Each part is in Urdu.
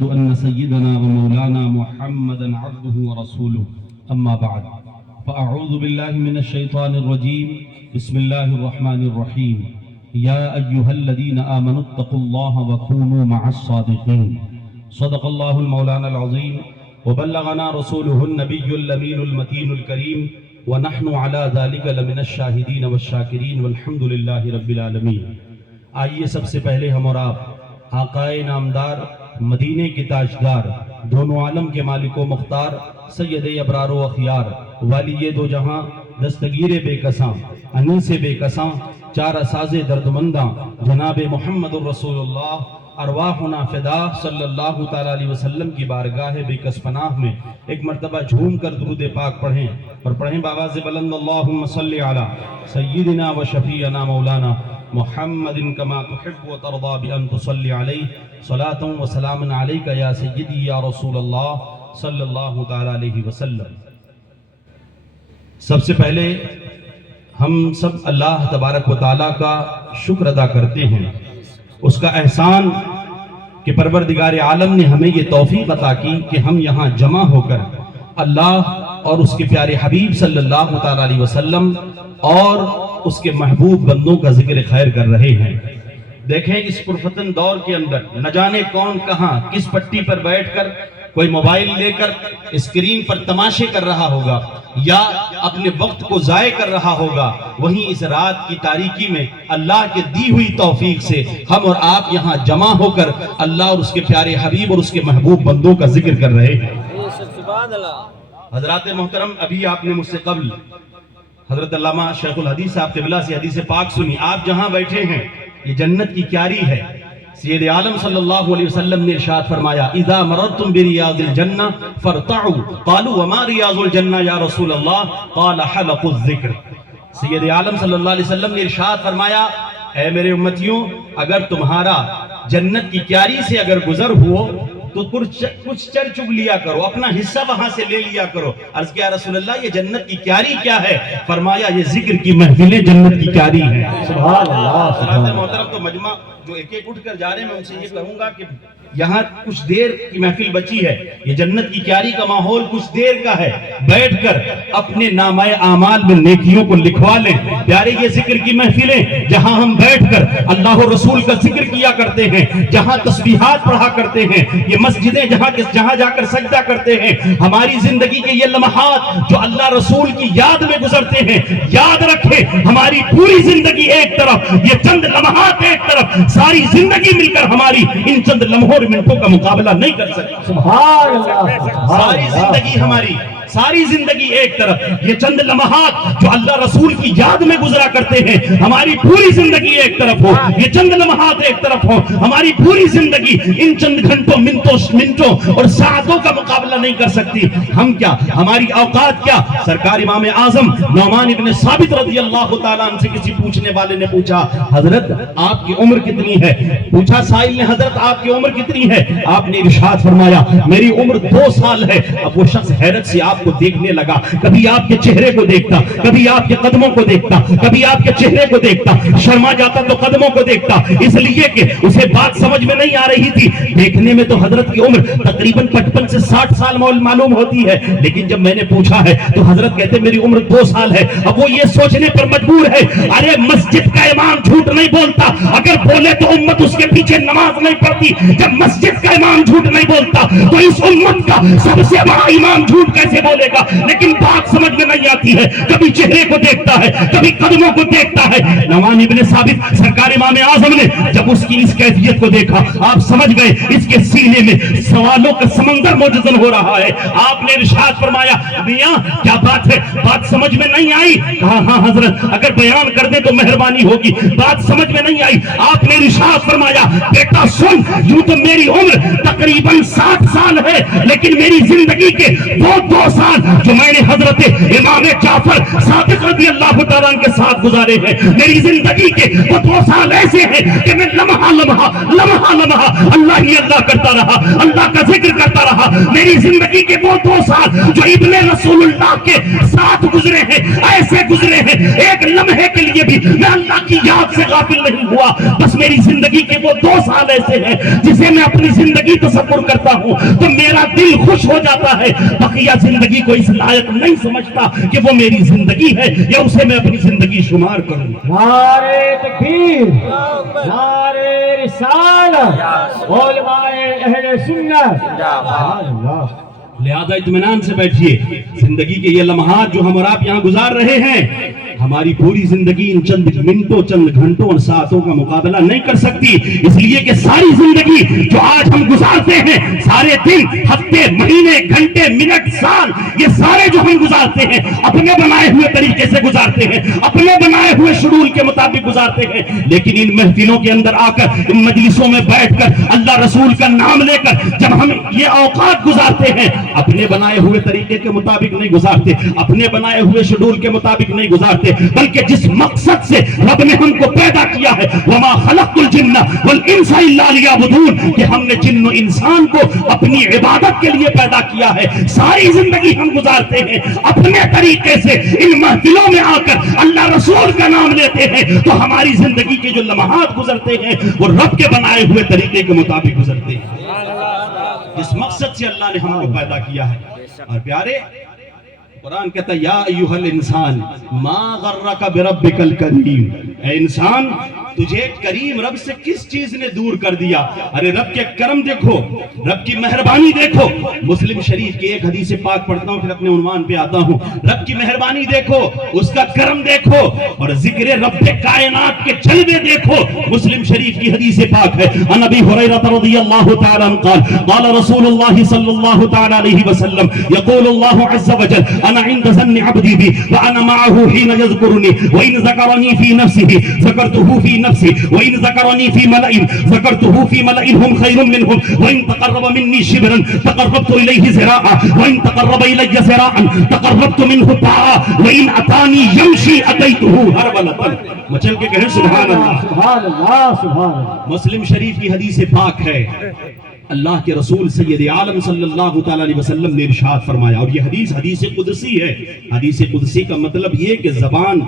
وأشهد أن سيدنا ومولانا محمدا عبده ورسوله أما بعد فأعوذ بالله من الشيطان الرجيم بسم الله الرحمن الرحيم يا أيها الذين آمنوا اتقوا الله وكونوا مع الصادقين صدق الله المولانا العظيم وبلغنا رسوله النبي الأمين المتين الكريم ونحن على ذلك لمن الشاهدين والشاكرين والحمد لله رب العالمين۔ آئیے سب سے پہلے ہم اور آپ آقائے نامدار، مدینے کی تاجدار، دونوں عالم کے مالک و مختار، سید ابرار و اخیار، والی دو جہاں، دستگیر بے کساں، انیس بے کساں، چار اساز دردمنداں، جناب محمد الرسول اللہ ارواحنا فدا صلی اللہ تعالیٰ علیہ وسلم کی بارگاہ بے کس پناہ میں ایک مرتبہ جھوم کر درود پاک پڑھیں اور پڑھیں بآواز بلند اللہم صلی علی سیدنا و شفیعنا مولانا محمد کما تحب و ترضا بأن تصلی علیہ صلاة و سلام علیک یا سیدی یا رسول اللہ صلی اللہ تعالیٰ علیہ وسلم۔ سب سے پہلے ہم سب اللہ تبارک و تعالیٰ کا شکر ادا کرتے ہیں، اس کا احسان کہ پروردگار عالم نے ہمیں یہ توفیق عطا کی کہ ہم یہاں جمع ہو کر اللہ اور اس کے پیارے حبیب صلی اللہ تعالیٰ علیہ وسلم اور اس کے محبوب بندوں کا ذکر خیر کر رہے ہیں۔ دیکھیں اس پرفتن دور کے اندر نہ جانے کون کہاں کس پٹی پر بیٹھ کر کوئی موبائل لے کر اسکرین پر تماشے کر رہا ہوگا یا اپنے وقت کو ضائع کر رہا ہوگا، وہیں اس رات کی تاریکی میں اللہ کے دی ہوئی توفیق سے ہم اور آپ یہاں جمع ہو کر اللہ اور اس کے پیارے حبیب اور اس کے محبوب بندوں کا ذکر کر رہے ہیں۔ حضرات محترم، ابھی آپ نے مجھ سے قبل حضرت علامہ شیخ الحدیث صاحب قبلہ سے حدیث پاک سنی۔ آپ جہاں بیٹھے ہیں یہ جنت کی کیاری ہے۔ سید عالم صلی اللہ علیہ وسلم نے ارشاد فرمایا اذا مررتم بریاض الجنہ فارتعوا قالوا وما ریاض الجنہ یا رسول اللہ قال حلق الذکر۔ سید عالم صلی اللہ علیہ وسلم نے ارشاد فرمایا اے میرے امتیوں، اگر تمہارا جنت کی کیاری سے اگر گزر ہو تو کچھ چر چگ لیا کرو، اپنا حصہ وہاں سے لے لیا کرو۔ عرض کیا رسول اللہ یہ جنت کی کیاری کیا ہے؟ فرمایا یہ ذکر کی محفلیں جنت کی کیاری ہیں۔ سبحان اللہ۔ حضرات محترم، تو مجمع جو ایک ایک اٹھ کر جا رہے ہیں، میں ان سے یہ کہوں گا کہ یہاں کچھ دیر کی محفل بچی ہے، یہ جنت کی کیاری کا ماحول کچھ دیر کا ہے، بیٹھ کر اپنے نامہ اعمال میں نیکیوں کو لکھوا لیں۔ پیارے یہ ذکر کی محفلیں جہاں ہم بیٹھ کر اللہ و رسول کا ذکر کیا کرتے ہیں، جہاں تسبیحات پڑھا کرتے ہیں، یہ مسجدیں جہاں جا کر سجدہ کرتے ہیں، ہماری زندگی کے یہ لمحات جو اللہ رسول کی یاد میں گزرتے ہیں، یاد رکھیں ہماری پوری زندگی ایک طرف، یہ چند لمحات ایک طرف، ساری زندگی مل کر ہماری ان چند لمحوں منٹوں کا مقابلہ نہیں کر سکتی۔ سبحان اللہ۔ ساری زندگی ایک طرف، یہ چند لمحات جو اللہ رسول کی یاد میں گزرا کرتے ہیں، ہماری پوری زندگی ایک طرف ہو، یہ چند لمحات ایک طرف ہو، ہماری پوری زندگی ان چند گھنٹوں منٹوں اور ساعتوں کا مقابلہ نہیں کر سکتی۔ ہم کیا، ہماری اوقات کیا؟ سرکار امام اعظم نعمان ابن ثابت رضی اللہ تعالیٰ عنہ سے کسی پوچھنے والے نے پوچھا حضرت آپ کی عمر کتنی ہے؟ پوچھا سائل نے حضرت آپ کی عمر کتنی ہے؟ آپ نے ارشاد فرمایا میری عمر 2 سال ہے۔ اب وہ شخص حیرت سے آپ کو دیکھنے لگا، کبھی آپ کے چہرے کو دیکھتا، کبھی آپ کے قدموں کو دیکھتا، کبھی آپ کے چہرے کو دیکھتا، شرما جاتا تو قدموں کو دیکھتا، اس لیے کہ اسے بات سمجھ میں نہیں آ رہی تھی۔ دیکھنے میں تو حضرت کی عمر تقریباً 55 سے 60 سال معلوم ہوتی ہے، لیکن جب میں نے پوچھا ہے تو حضرت کہتے میری عمر 2 سال ہے۔ اب وہ یہ سوچنے پر مجبور ہے ارے مسجد کا امام جھوٹ نہیں بولتا، اگر بولے تو امت اس کے پیچھے نماز نہیں پڑھتی۔ جب مسجد کا امام جھوٹ نہیں بولتا تو اس امت کا سب سے بڑا امام جھوٹ کیسے بولے گا؟ لیکن بات سمجھ میں نہیں آتی ہے، کبھی چہرے کو دیکھتا ہے، کبھی قدموں کو دیکھتا ہے۔ نعمان ابن ثابت سرکار امام اعظم نے جب اس کی اس کیفیت کو دیکھا، آپ سمجھ گئے اس کے سینے میں سوالوں کا سمندر موجزن ہو رہا ہے۔ آپ نے ارشاد فرمایا میاں کیا بات ہے؟ بات سمجھ میں نہیں آئی؟ کہا ہاں حضرت اگر بیان کر دیں تو مہربانی ہوگی۔ بات سمجھ میں نہیں آئی؟ آپ نے ارشاد فرمایا بیٹا سن، یوں تو میری عمر تقریباً 60 60 سال ہے، لیکن میری زندگی کے وہ 2 سال جو میں نے حضرت امام جعفر صادق رضی اللہ تعالیٰ عنہ کے ساتھ گزارے ہیں، میری زندگی کے وہ 2 سال ایسے ہیں کہ میں لمحہ لمحہ اللہ ہی اللہ کرتا رہا، اللہ کا ذکر کرتا رہا۔ میری زندگی کے وہ 2 سال جو ابن رسول اللہ کے ساتھ گزرے ہیں، ایسے گزرے ہیں ایک لمحے کے لیے بھی میں اللہ کی یاد سے غافل نہیں ہوا۔ بس میری زندگی کے وہ 2 سال ایسے ہیں جسے میں اپنی زندگی تصور کرتا ہوں تو میرا دل خوش ہو جاتا ہے، بقیہ زندگی کو اس لائق نہیں سمجھتا کہ وہ میری زندگی ہے یا اسے میں اپنی زندگی شمار کروں۔ نعرہ تکبیر، نعرہ رسالت، علماء اہل سنت، اللہ۔ لہذا اطمینان سے بیٹھیے، زندگی کے یہ لمحات جو ہم اور آپ یہاں گزار رہے ہیں، ہماری پوری زندگی ان چند منٹوں، چند گھنٹوں اور ساعتوں کا مقابلہ نہیں کر سکتی، اس لیے کہ ساری زندگی جو آج ہم گزارتے ہیں، سارے دن، ہفتے، مہینے، گھنٹے، منٹ، سال، یہ سارے جو ہم گزارتے ہیں اپنے بنائے ہوئے طریقے سے گزارتے ہیں، اپنے بنائے ہوئے شیڈول کے مطابق گزارتے ہیں، لیکن ان محفلوں کے اندر آ کر، ان مجلسوں میں بیٹھ کر، اللہ رسول کا نام لے کر جب ہم یہ اوقات گزارتے ہیں، اپنے بنائے ہوئے طریقے کے مطابق نہیں گزارتے، اپنے بنائے ہوئے شیڈول کے مطابق نہیں گزارتے، بلکہ جس مقصد سے رب نے ہم کو پیدا کیا ہے، وما خلقت الجن والانس الا لیعبدون، کہ ہم نے جن و انسان کو اپنی عبادت کے لیے پیدا کیا ہے، ساری زندگی ہم گزارتے ہیں اپنے طریقے سے، ان محفلوں میں آ کر اللہ رسول کا نام لیتے ہیں تو ہماری زندگی کے جو لمحات گزرتے ہیں وہ رب کے بنائے ہوئے طریقے کے مطابق گزرتے ہیں، جس مقصد سے اللہ نے ہم کو پیدا کیا ہے۔ اور پیارے، قرآن کہتا ہے یا ایھا الانسان ما غرک بربک الکریم، اے انسان تجھے کریم رب سے کس چیز نے دور کر دیا؟ ارے رب کے کرم دیکھو، رب کی مہربانی دیکھو۔ مسلم شریف کی ایک حدیث پاک پڑھتا ہوں پھر اپنے عنوان پہ آتا ہوں۔ رب کی مہربانی دیکھو، اس کا کرم دیکھو، اور ذکر رب کائنات کے جلوے دیکھو۔ مسلم شریف کی حدیث پاک ہے، عن ابی ہریرہ رضی اللہ تعالی عنہ قال قال رسول اللہ صلی اللہ تعالی علیہ وسلم یقول اللہ عز وجل انا عند ظن عبدی بی وانا معه حين يذكرني وان ذكرني في نفسه ذكرته في نفسي وإن ذكرني في ملأ ذكرته في ملأ هم خير منهم وإن تقرب مني شبرا تقربت إليه ذراعا وإن تقرب إلي ذراعا تقربت منه باعا وإن أتاني يمشي أتيته هرولة۔ مچل کے کہیں سبحان اللہ، سبحان اللہ، سبحان اللہ۔ مسلم شریف کی حدیث پاک ہے، اللہ کے رسول سید عالم صلی اللہ تعالی علیہ وسلم نے ارشاد فرمایا، اور یہ حدیث قدسی ہے۔ حدیث قدسی کا مطلب یہ کہ زبان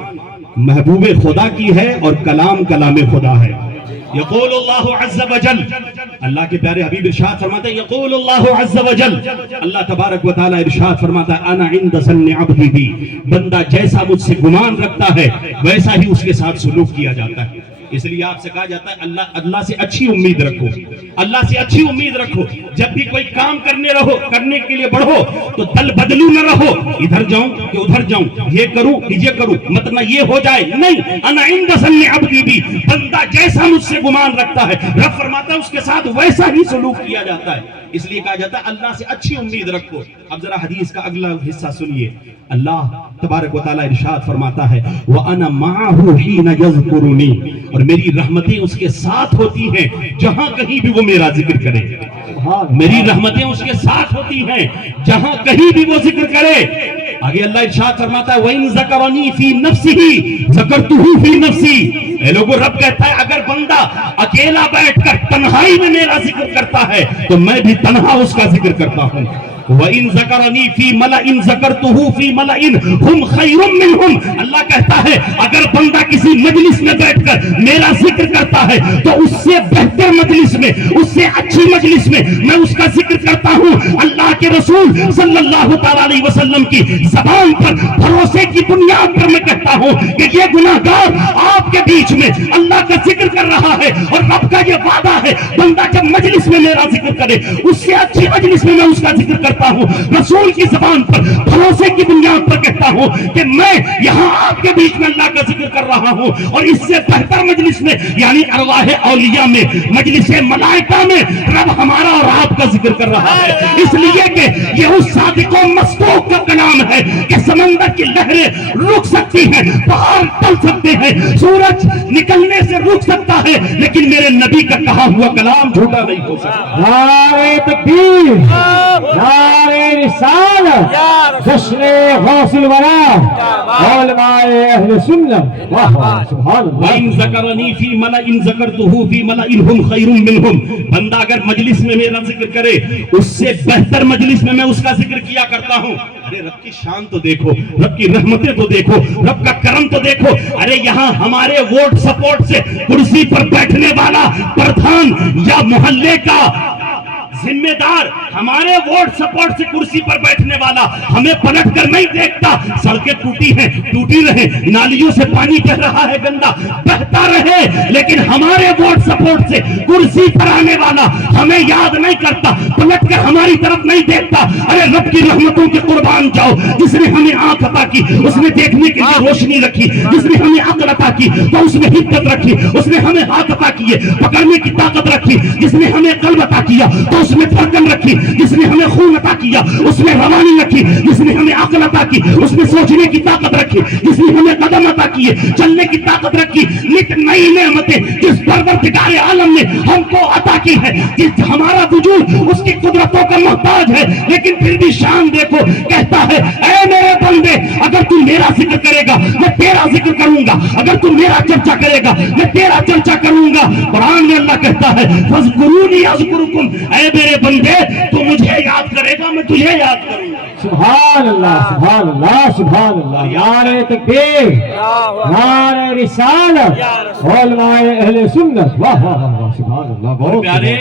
محبوب خدا کی ہے اور کلام کلام خدا ہے۔ یقول اللہ عز وجل، اللہ کے پیارے حبیب ارشاد فرماتا ہے، یقول اللہ عز وجل، اللہ تبارک و تعالی ارشاد فرماتا ہے، انا عند ظن عبدی بی، بندہ جیسا مجھ سے گمان رکھتا ہے ویسا ہی اس کے ساتھ سلوک کیا جاتا ہے۔ اس لیے آپ سے کہا جاتا ہے اللہ سے اچھی امید رکھو، اللہ سے اچھی امید رکھو۔ جب بھی کوئی کام کرنے کے لیے بڑھو تو دل بدلو نہ رہو، ادھر جاؤں کہ ادھر جاؤں، یہ کروں کہ یہ کروں، مطلب یہ ہو جائے نہیں۔ انا عند ظن عبدی بی، بندہ جیسا مجھ سے گمان رکھتا ہے، رب فرماتا ہے اس کے ساتھ ویسا ہی سلوک کیا جاتا ہے۔ اس لیے کہا جاتا ہے اللہ سے اچھی امید رکھو۔ اب ذرا حدیث کا اگلا حصہ سنیے، اللہ تبارک و تعالی ارشاد فرماتا ہے وَأَنَا مَعَهُ حِينَ يَذْكُرُنِي، اور میری رحمتیں اس کے ساتھ ہوتی ہیں جہاں کہیں بھی وہ میرا ذکر کرے۔ میری رحمتیں اس کے ساتھ ہوتی ہیں جہاں کہیں بھی وہ ذکر کرے۔ آگے اللہ ارشاد فرماتا ہے وَإِن ذَكَرَنِي فِي نَفْسِهِ ذَكَرْتُهُ فِي نَفْسِي، اے لوگو رب کہتا ہے اگر بندہ اکیلا بیٹھ کر تنہائی میں میرا ذکر کرتا ہے تو میں بھی تنہا اس کا ذکر کرتا ہوں۔ وَإِن ذَكَرَنِي فِي مَلَئٍ ذَكَرْتُهُ فِي مَلَئٍ هُمْ خَيْرٌ مِّنْهُمْ، اللہ کہتا ہے اگر بندہ کسی مجلس میں بیٹھ کر میرا ذکر کرتا ہے تو اس سے بہتر مجلس میں، اس سے اچھی مجلس میں میں اس کا ذکر کرتا ہوں۔ اللہ کے رسول صلی اللہ تعالی علیہ وسلم کی زبان پر بھروسے کی بنیاد پر میں کہتا ہوں کہ یہ گناہگار آپ کے بیچ میں اللہ کا ذکر کر رہا ہے، اور رب کا یہ وعدہ ہے بندہ جب مجلس میں میرا ذکر کرے اس سے اچھی مجلس میں اس کا ذکر کرتا ہوں۔ رسول کی زبان پر بھروسے کی بنیاد پر کہتا ہوں کہ میں یہاں آپ کے بیچ میں اللہ کا ذکر کر رہا ہوں، اور اس سے بہتر مجلس میں یعنی ارواح اولیاء میں، مجلس ملائکہ میں رب ہمارا اور آپ کا ذکر کر رہا ہے، اس لیے کہ یہ اس صادق و مصدوق کا کلام ہے کہ سمندر کی لہریں رک سکتی ہیں، پہاڑ ٹل سکتے ہیں، سورج نکلنے سے رک سکتا ہے، لیکن میرے نبی کا کہا ہوا کلام جھوٹا نہیں ہو سکتا۔ نعرہ تکبیر، نعرہ رسالت، جشن غوث الورا، علماء اہل سنت، واہ واہ سبحان اللہ۔ وَإِن ذَكَرَنِي فِي مَلَئٍ ذَكَرْتُهُ فِي مَلَئٍ هُمْ خَيْرٌ مِّنْهُمْ، بندہ اگر مجلس میں میرا ذکر کرے اس سے بہتر مجلس میں اس کا ذکر کیا کرتا ہوں۔ ارے رب کی شان تو دیکھو، رب کی رحمتیں تو دیکھو، رب کا کرم تو دیکھو۔ ارے یہاں ہمارے ووٹ سپورٹ سے کرسی پر بیٹھنے والا پردھان یا محلے کا ذمہ دار ہمارے ووٹ سپورٹ سے کرسی پر بیٹھنے والا ہمیں پلٹ کر نہیں دیکھتا۔ سڑکیں ٹوٹی ہیں، ٹوٹی رہے، نالیوں سے پانی بہ رہا ہے گندا، بہتا رہے، لیکن ہمارے ووٹ سپورٹ سے کرسی پر آنے والا ہمیں یاد نہیں کرتا، پلٹ کر ہماری طرف نہیں دیکھتا۔ ارے رب کی رحمتوں کے قربان جاؤ، جس نے ہمیں آنکھ عطا کی اس نے دیکھنے کے لیے روشنی رکھی، جس نے ہمیں عقل عطا کی تو اس میں حکمت رکھی، اس نے ہمیں ہاتھ عطا کیے پکڑنے کی طاقت رکھی، جس نے ہمیں قلب عطا کیا تو اس میں دھڑکن رکھی، جس نے ہمیں خون عطا کیا اس میں روانی رکھی، جس نے ہمیں عقل عطا کی اس میں سوچنے کی طاقت رکھی، جس نے ہمیں قدم عطا کیے چلنے کی طاقت رکھی۔ نت نئی نعمتیں جس پروردگار عالم نے ہم کو عطا کی ہے، جس ہمارا وجود اس کی قدرتوں کا محتاج ہے، لیکن پھر بھی شان دیکھو، کہتا ہے اے میرے بندے اگر تو میرا ذکر کرے گا میں تیرا ذکر کروں گا، اگر تو میرا چرچا کرے گا میں تیرا چرچا کروں گا۔ قرآن میں اللہ کہتا ہے فاذکرونی اذکرکم، اے میرے بندے تو مجھے یاد کرے گا میں تجھے یاد کروں گا۔ سبحان اللہ سبحان اللہ سبحان اللہ۔ نعرہ تکبیر، نعرہ رسالت، علماء اہل سنت، واہ واہ واہ سبحان اللہ۔ بہت پیارے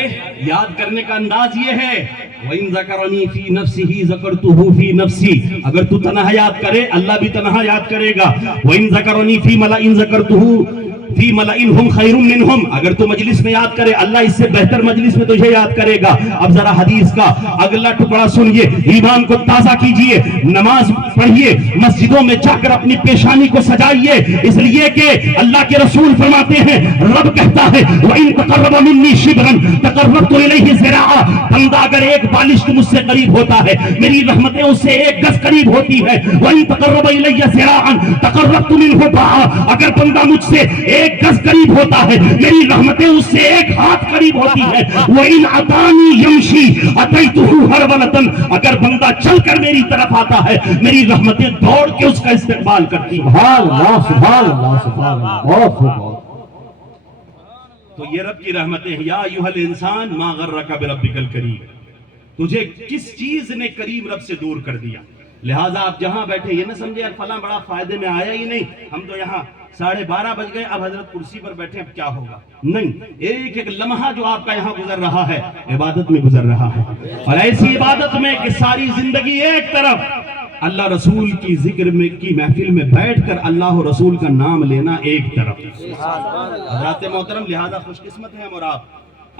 یاد کرنے کا انداز یہ ہے وَإِن ذَكَرَنِي فِي نَفْسِهِ ذَكَرْتُهُ فِي نَفْسِي، اگر تو تنہا یاد کرے اللہ بھی تنہا یاد کرے گا۔ وَإِن ذَكَرَنِي فِي مَلَئٍ ذَكَرْتُهُ فی ملئن ہم خیر منہم، اگر تو مجلس میں یاد کرے اللہ اس سے بہتر مجلس میں تجھے یاد کرے گا۔ اب ذرا حدیث کا اگلا ٹکڑا سنیے، ایمان کو تازہ کیجئے، نماز پڑھیے، مسجدوں میں جا کر اپنی پیشانی کو سجائیے، اس لیے کہ اللہ کے رسول فرماتے ہیں، رب کہتا ہے وَإِن تَقَرَّبَ مِنِّي شِبْرًا تَقَرَّبْتُ إِلَيْهِ ذِرَاعًا، بندہ اگر ایک بالشت مجھ سے قریب ہوتا ہے میری رحمتیں اس سے ایک گز قریب ہوتی ہے۔ وَإِن تَقَرَّبَ إِلَيَّ ذِرَاعًا تَقَرَّبْتُ مِنْهُ بَاعًا، اگر بندہ مجھ سے ایک گز قریب ہوتا ہے میری رحمتیں اس سے ایک ہاتھ قریب ہوتی ہے۔ وَإِنْ عَطَانِي يَمْشِي أَتَيْتُهُ هَرْوَلَةً، اگر بندہ چل کر میری طرف آتا ہے میری رحمتیں دوڑ کے اس کا استقبال کرتی ہیں۔ سبحان اللہ سبحان اللہ سبحان اللہ، بہت خوب۔ تو یہ رب کی رحمتیں ہیں۔ یا ایھا الانسان ما غرک بربک الکریم، تجھے کس چیز نے کریم رب سے دور کر دیا؟ لہٰذا آپ جہاں بیٹھے یہ نہ سمجھے یار فلاں بڑا فائدے میں آیا ہی نہیں، ہم تو یہاں 12:30 بج گئے اب حضرت کرسی پر بیٹھے اب کیا ہوگا؟ نہیں، ایک ایک لمحہ جو آپ کا یہاں گزر رہا ہے عبادت میں گزر رہا ہے، اور ایسی عبادت میں کہ ساری زندگی ایک طرف اللہ رسول کی ذکر میں کی محفل میں بیٹھ کر اللہ و رسول کا نام لینا ایک طرف۔ حضرات محترم لہذا خوش قسمت ہیں ہم اور آپ،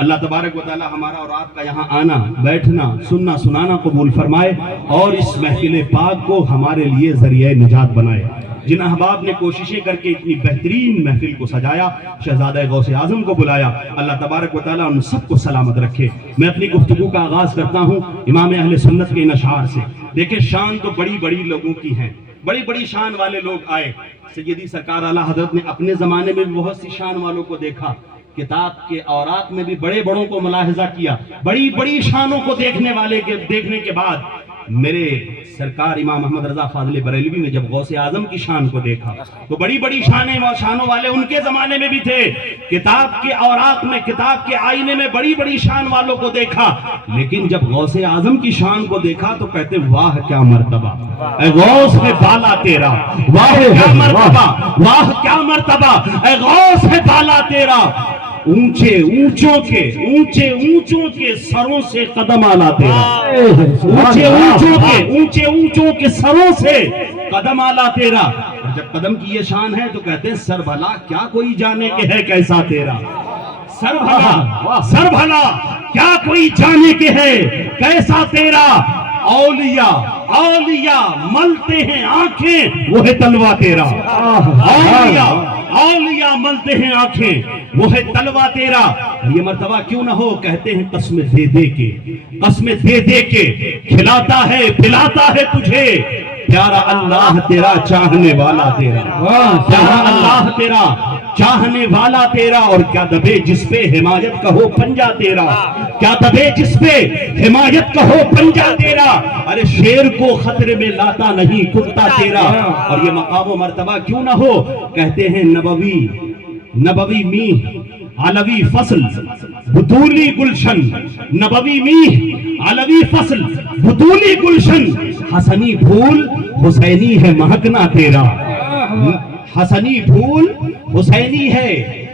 اللہ تبارک و تعالی ہمارا اور آپ کا یہاں آنا بیٹھنا سننا سنانا قبول فرمائے اور اس محفل پاک کو ہمارے لیے ذریعہ نجات بنائے۔ جن احباب نے کوششیں کر کے اتنی بہترین محفل کو سجایا، شہزادہ غوث اعظم کو بلایا، اللہ تبارک و تعالیٰ ان سب کو سلامت رکھے۔ میں اپنی گفتگو کا آغاز کرتا ہوں امام اہل سنت کے ان اشعار سے۔ دیکھیں شان تو بڑی بڑی لوگوں کی ہیں، بڑی بڑی شان والے لوگ آئے، سیدی سرکار اعلیٰ حضرت نے اپنے زمانے میں بھی بہت سی شان والوں کو دیکھا، کتاب کے اوراق میں بھی بڑے بڑوں کو ملاحظہ کیا، بڑی بڑی شانوں کو دیکھنے کے بعد میرے سرکار امام محمد رضا فاضل بریلوی نے جب غوث اعظم کی شان کو دیکھا تو بڑی بڑی شانوں والے ان کے زمانے میں بھی تھے، کتاب کے اوراق میں کتاب کے آئینے میں بڑی بڑی شان والوں کو دیکھا، لیکن جب غوث اعظم کی شان کو دیکھا تو کہتے واہ کیا مرتبہ، اے غوث ہے بالا تیرا، واہ کیا مرتبہ، واہ کیا مرتبہ، اے غوث ہے بالا تیرا، اونچے اونچوں کے سروں سے قدم آلا تیرا، اونچے اونچوں کے سروں سے قدم آلا تیرا۔ اور جب قدم کی یہ شان ہے تو کہتے ہیں سر بھلا کیا کوئی جانے کے ہے کیسا تیرا، سر بھلا کیا کوئی جانے کے ہے کیسا تیرا۔ اولیاء ملتے ہیں آنکھیں وہ ہے تلوا تیرا، اولیاء ملتے ہیں آنکھیں وہ ہے تلوا تیرا۔ یہ مرتبہ کیوں نہ ہو، کہتے ہیں قسم دے دے کے کھلاتا ہے پلاتا ہے تجھے، پیارا اللہ تیرا چاہنے والا تیرا، پیارا اللہ تیرا چاہنے والا تیرا، اور کیا دبے جس پہ حمایت کا ہو پنجہ تیرا، کیا دبے جس پہ حمایت کا ہو پنجہ تیرا، ارے شیر کو خطرے میں لاتا نہیں کتا تیرا۔ اور یہ مقام و مرتبہ کیوں نہ ہو، کہتے ہیں نبوی میہ علوی فصل بطولی گلشن، نبوی میہ علوی فصل بطولی گلشن، حسنی پھول حسینی ہے مہکنا تیرا، حسنی پھول حسینی ہے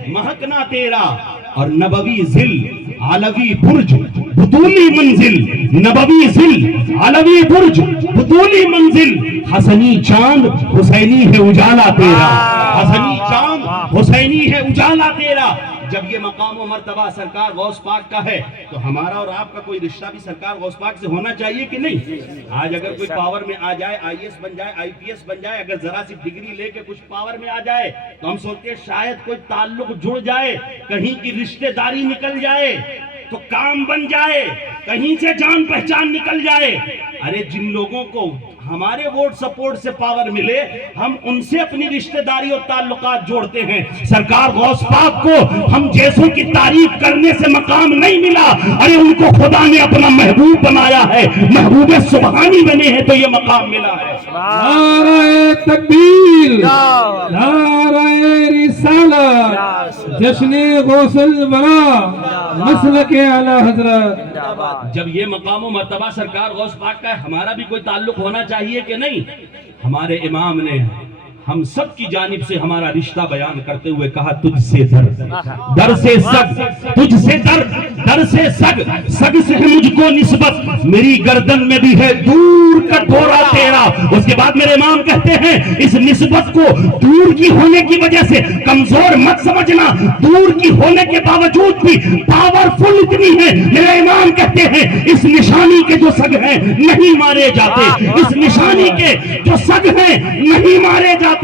مہکنا تیرا، اور نبوی ذل علوی برج بطولی منزل، نبوی ذل علوی برج بطولی منزل، حسنی چاند حسینی ہے اجالا تیرا، حسنی چاند حسینی ہے اجالا تیرا۔ جب یہ مقام و مرتبہ سرکار غوث پاک کا ہے تو ہمارا اور آپ کا کوئی رشتہ بھی سرکار غوث پاک سے ہونا چاہیے کہ نہیں؟ آج اگر کوئی پاور میں آ جائے، آئی ایس بن جائے، آئی پی ایس بن جائے، اگر ذرا سی ڈگری لے کے کچھ پاور میں آ جائے تو ہم سوچتے ہیں شاید کوئی تعلق جڑ جائے، کہیں کی رشتہ داری نکل جائے تو کام بن جائے، کہیں سے جان پہچان نکل جائے۔ ارے جن لوگوں کو ہمارے ووٹ سپورٹ سے پاور ملے، ہم ان سے اپنی رشتہ داری اور تعلقات جوڑتے ہیں۔ سرکار غوث پاک کو ہم جیسوں کی تعریف کرنے سے مقام نہیں ملا، ارے ان کو خدا نے اپنا محبوب بنایا ہے، محبوب سبحانی بنے ہیں تو یہ مقام ملا ہے۔ نعرہ تکبیر، نعرہ رسالت، جشن غوث الورا، مسلک اعلی حضرت۔ جب یہ مقام و مرتبہ سرکار غوث پاک کا ہے، ہمارا بھی کوئی تعلق ہونا چاہیے کہ نہیں؟ ہمارے امام نے ہم سب کی جانب سے ہمارا رشتہ بیان کرتے ہوئے کہا، تجھ سے در سے سگ، تجھ سے در سے سگ، سگ سے ہے مجھ کو نسبت، میری گردن میں بھی ہے دور کا ڈورا تیرا۔ اس کے بعد میرے امام کہتے ہیں اس نسبت کو دور کی ہونے کی وجہ سے کمزور مت سمجھنا، دور کی ہونے کے باوجود بھی پاورفل اتنی ہے۔ میرے امام کہتے ہیں اس نشانی کے جو سگ ہیں نہیں مارے جاتے، اس نشانی کے جو سگ ہیں نہیں مارے جاتے،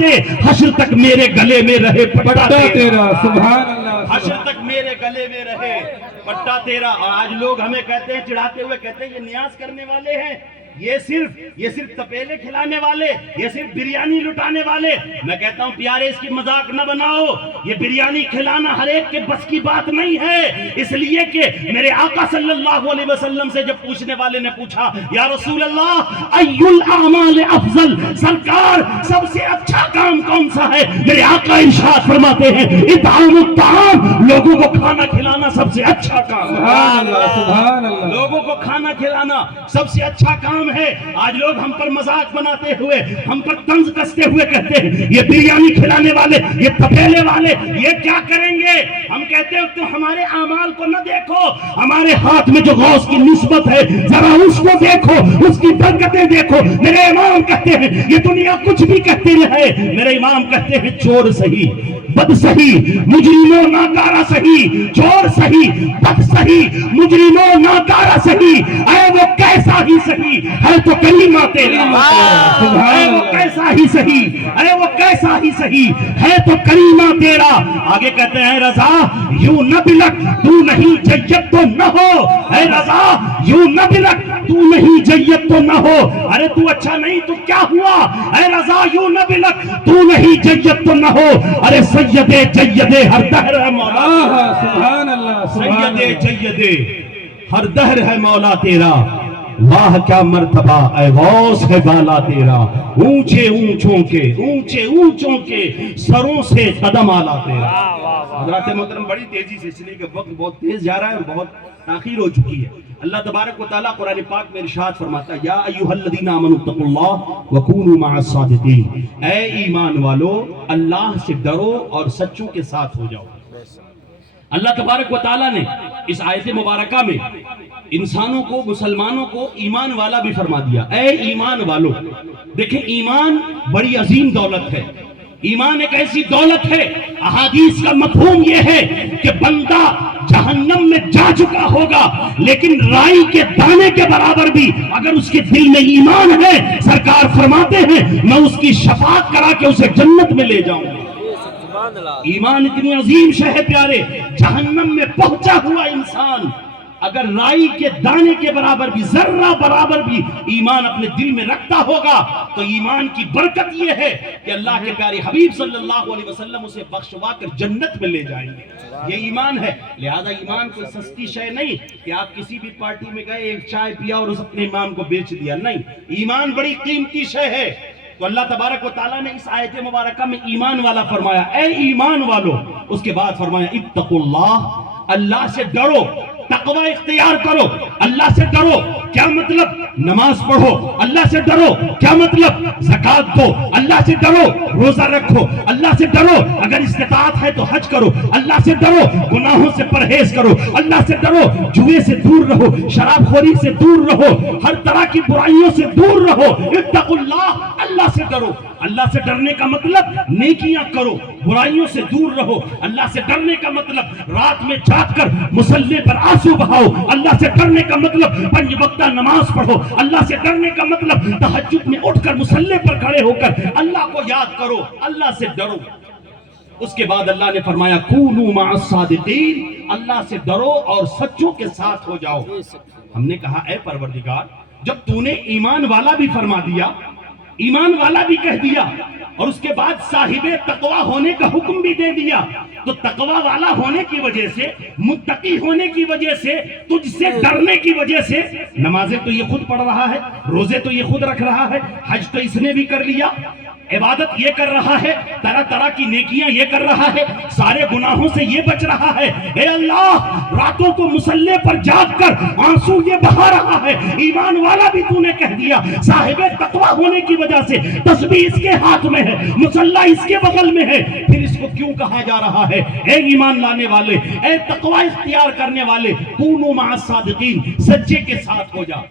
حشر تک میرے گلے میں رہے پٹا تیرا، سبحان اللہ، حشر تک میرے گلے میں رہے پٹا تیرا۔ اور آج لوگ ہمیں کہتے ہیں، چڑھاتے ہوئے کہتے ہیں یہ نیاز کرنے والے ہیں، یہ صرف تپیلے کھلانے والے، یہ صرف بریانی لٹانے والے۔ میں کہتا ہوں پیارے اس کی مذاق نہ بناؤ، یہ بریانی کھلانا ہر ایک کے بس کی بات نہیں ہے، اس لیے کہ میرے آقا صلی اللہ علیہ وسلم سے جب پوچھنے والے نے پوچھا یا رسول اللہ ای الاعمال افضل، سرکار سب سے اچھا کام کون سا ہے؟ میرے آقا ارشاد فرماتے ہیں اطعام الطعام، لوگوں کو کھانا کھلانا سب سے اچھا کام ہے۔ سبحان اللہ، سبحان اللہ، لوگوں کو کھانا کھلانا سب سے اچھا کام ہے۔ آج لوگ ہم پر مذاق بناتے ہوئے، ہم پر طنز کستے ہوئے کہتے ہیں یہ بریانی کھلانے والے، یہ تپیلے والے یہ کیا کریں گے؟ ہم کہتے ہیں تو ہمارے اعمال کو نہ دیکھو، ہمارے ہاتھ میں جو غوث کی نسبت ہے ذرا اس کو دیکھو، اس کی برکتیں دیکھو۔ میرے امام کہتے ہیں یہ دنیا کچھ بھی کہتی رہے، میرے امام کہتے ہیں چور سہی، بد سہی، مجرموں ناکارہ سہی، چور سہی، بد سہی، مجرموں ناکارہ سہی، اے وہ کیسا ہی سہی ہے تو کریمہ تیرا، اے وہ کیسا ہی سہی، اے وہ کیسا ہی سہی ہے تو کریمہ تیرا۔ آگے کہتے ہیں رضا یوں نہ بلک تو نہیں جیت تو نہ ہو، اے رضا یوں نہ بلک تو نہیں جیت تو نہ ہو، ارے تو اچھا نہیں تو کیا ہوا؟ اے رضا یوں نہ بلک تو نہیں جیت تو نہ ہو، ارے سیدے جیدے ہر دہر ہے مولا، سبحان اللہ، سیدے جیدے ہر دہر ہے مولا تیرا۔ واہ کیا مرتبہ اے غوث ہے بالا تیرا، اونچے اونچوں کے سروں سے قدم آلا تیرا۔ حضرات محترم بڑی تیزی سے، اس لیے کہ وقت بہت تیز جا رہا ہے اور بہت تاخیر ہو چکی ہے۔ اللہ تبارک و تعالیٰ قرآن پاک میں ارشاد فرماتا ہے یا ایھا الذین آمنوا اتقوا اللہ وکونوا مع الصادقین، اے ایمان والو اللہ سے ڈرو اور سچوں کے ساتھ ہو جاؤ۔ اللہ تبارک و تعالیٰ نے اس آیت مبارکہ میں انسانوں کو، مسلمانوں کو ایمان والا بھی فرما دیا۔ اے ایمان والو، دیکھیں ایمان بڑی عظیم دولت ہے، ایمان ایک ایسی دولت ہے، احادیث کا مفہوم یہ ہے کہ بندہ جہنم میں جا چکا ہوگا لیکن رائی کے دانے کے برابر بھی اگر اس کے دل میں ایمان ہے، سرکار فرماتے ہیں میں اس کی شفاعت کرا کے اسے جنت میں لے جاؤں گا۔ ایمان اتنی عظیم شے ہے پیارے، جہنم میں پہنچا ہوا انسان اگر رائی کے دانے کے برابر بھی، ذرہ برابر بھی ایمان اپنے دل میں رکھتا ہوگا تو ایمان کی برکت یہ ہے کہ اللہ کے پیارے حبیب صلی اللہ علیہ وسلم اسے بخشوا کر جنت میں لے جائیں گے۔ یہ ایمان ہے۔ لہذا ایمان کوئی سستی شے نہیں کہ آپ کسی بھی پارٹی میں گئے، ایک چائے پیا اور اس اپنے ایمان کو بیچ دیا، نہیں، ایمان بڑی قیمتی شے ہے۔ تو اللہ تبارک و تعالیٰ نے اس آیت مبارکہ میں ایمان والا فرمایا، اے ایمان والو، اس کے بعد فرمایا اتقوا اللہ، اللہ سے ڈرو، تقوی اختیار کرو، اللہ سے ڈرو۔ کیا مطلب؟ نماز پڑھو، اللہ سے ڈرو۔ کیا مطلب؟ زکوٰۃ دو، اللہ سے ڈرو۔ روزہ رکھو، اللہ سے ڈرو۔ اگر استطاعت ہے تو حج کرو، اللہ سے ڈرو۔ گناہوں سے پرہیز کرو، اللہ سے ڈرو۔ جوئے سے دور رہو، شراب خوری سے دور رہو، ہر طرح کی برائیوں سے دور رہو۔ اتقوا اللہ، اللہ سے ڈرو۔ اللہ سے ڈرنے کا مطلب نیکیاں کرو، برائیوں سے دور رہو۔ اللہ سے ڈرنے کا مطلب رات میں جاگ کر مصلی پر آنسو بہاؤ۔ اللہ سے ڈرنے کا مطلب 5 وقتہ نماز پڑھو۔ اللہ سے ڈرنے کا مطلب تہجد میں اٹھ کر مصلی پر کھڑے ہو کر اللہ کو یاد کرو، اللہ سے ڈرو۔ اس کے بعد اللہ نے فرمایا کونوا مع الصادقین، اللہ سے ڈرو اور سچوں کے ساتھ ہو جاؤ۔ ہم نے کہا اے پروردگار، جب تو نے ایمان والا بھی فرما دیا، ایمان والا بھی کہہ دیا، اور اس کے بعد صاحب تقوی ہونے کا حکم بھی دے دیا، تو تقوی والا ہونے کی وجہ سے، متقی ہونے کی وجہ سے، تجھ سے ڈرنے کی وجہ سے، نمازیں تو یہ خود پڑھ رہا ہے، روزے تو یہ خود رکھ رہا ہے، حج تو اس نے بھی کر لیا، عبادت یہ کر رہا ہے، طرح طرح کی نیکیاں یہ کر رہا ہے، سارے گناہوں سے یہ بچ رہا ہے، اے اللہ راتوں کو مصلی پر جاگ کر آنسو یہ بہا رہا ہے، ایمان والا بھی تو نے کہہ دیا، صاحب تقوی ہونے کی وجہ سے تسبیح اس کے ہاتھ میں ہے، مصلی اس کے بغل میں ہے، پھر اس کو کیوں کہا جا رہا ہے اے ایمان لانے والے، اے تقوی اختیار کرنے والے، کونوا مع الصادقین، سچے کے ساتھ ہو جا۔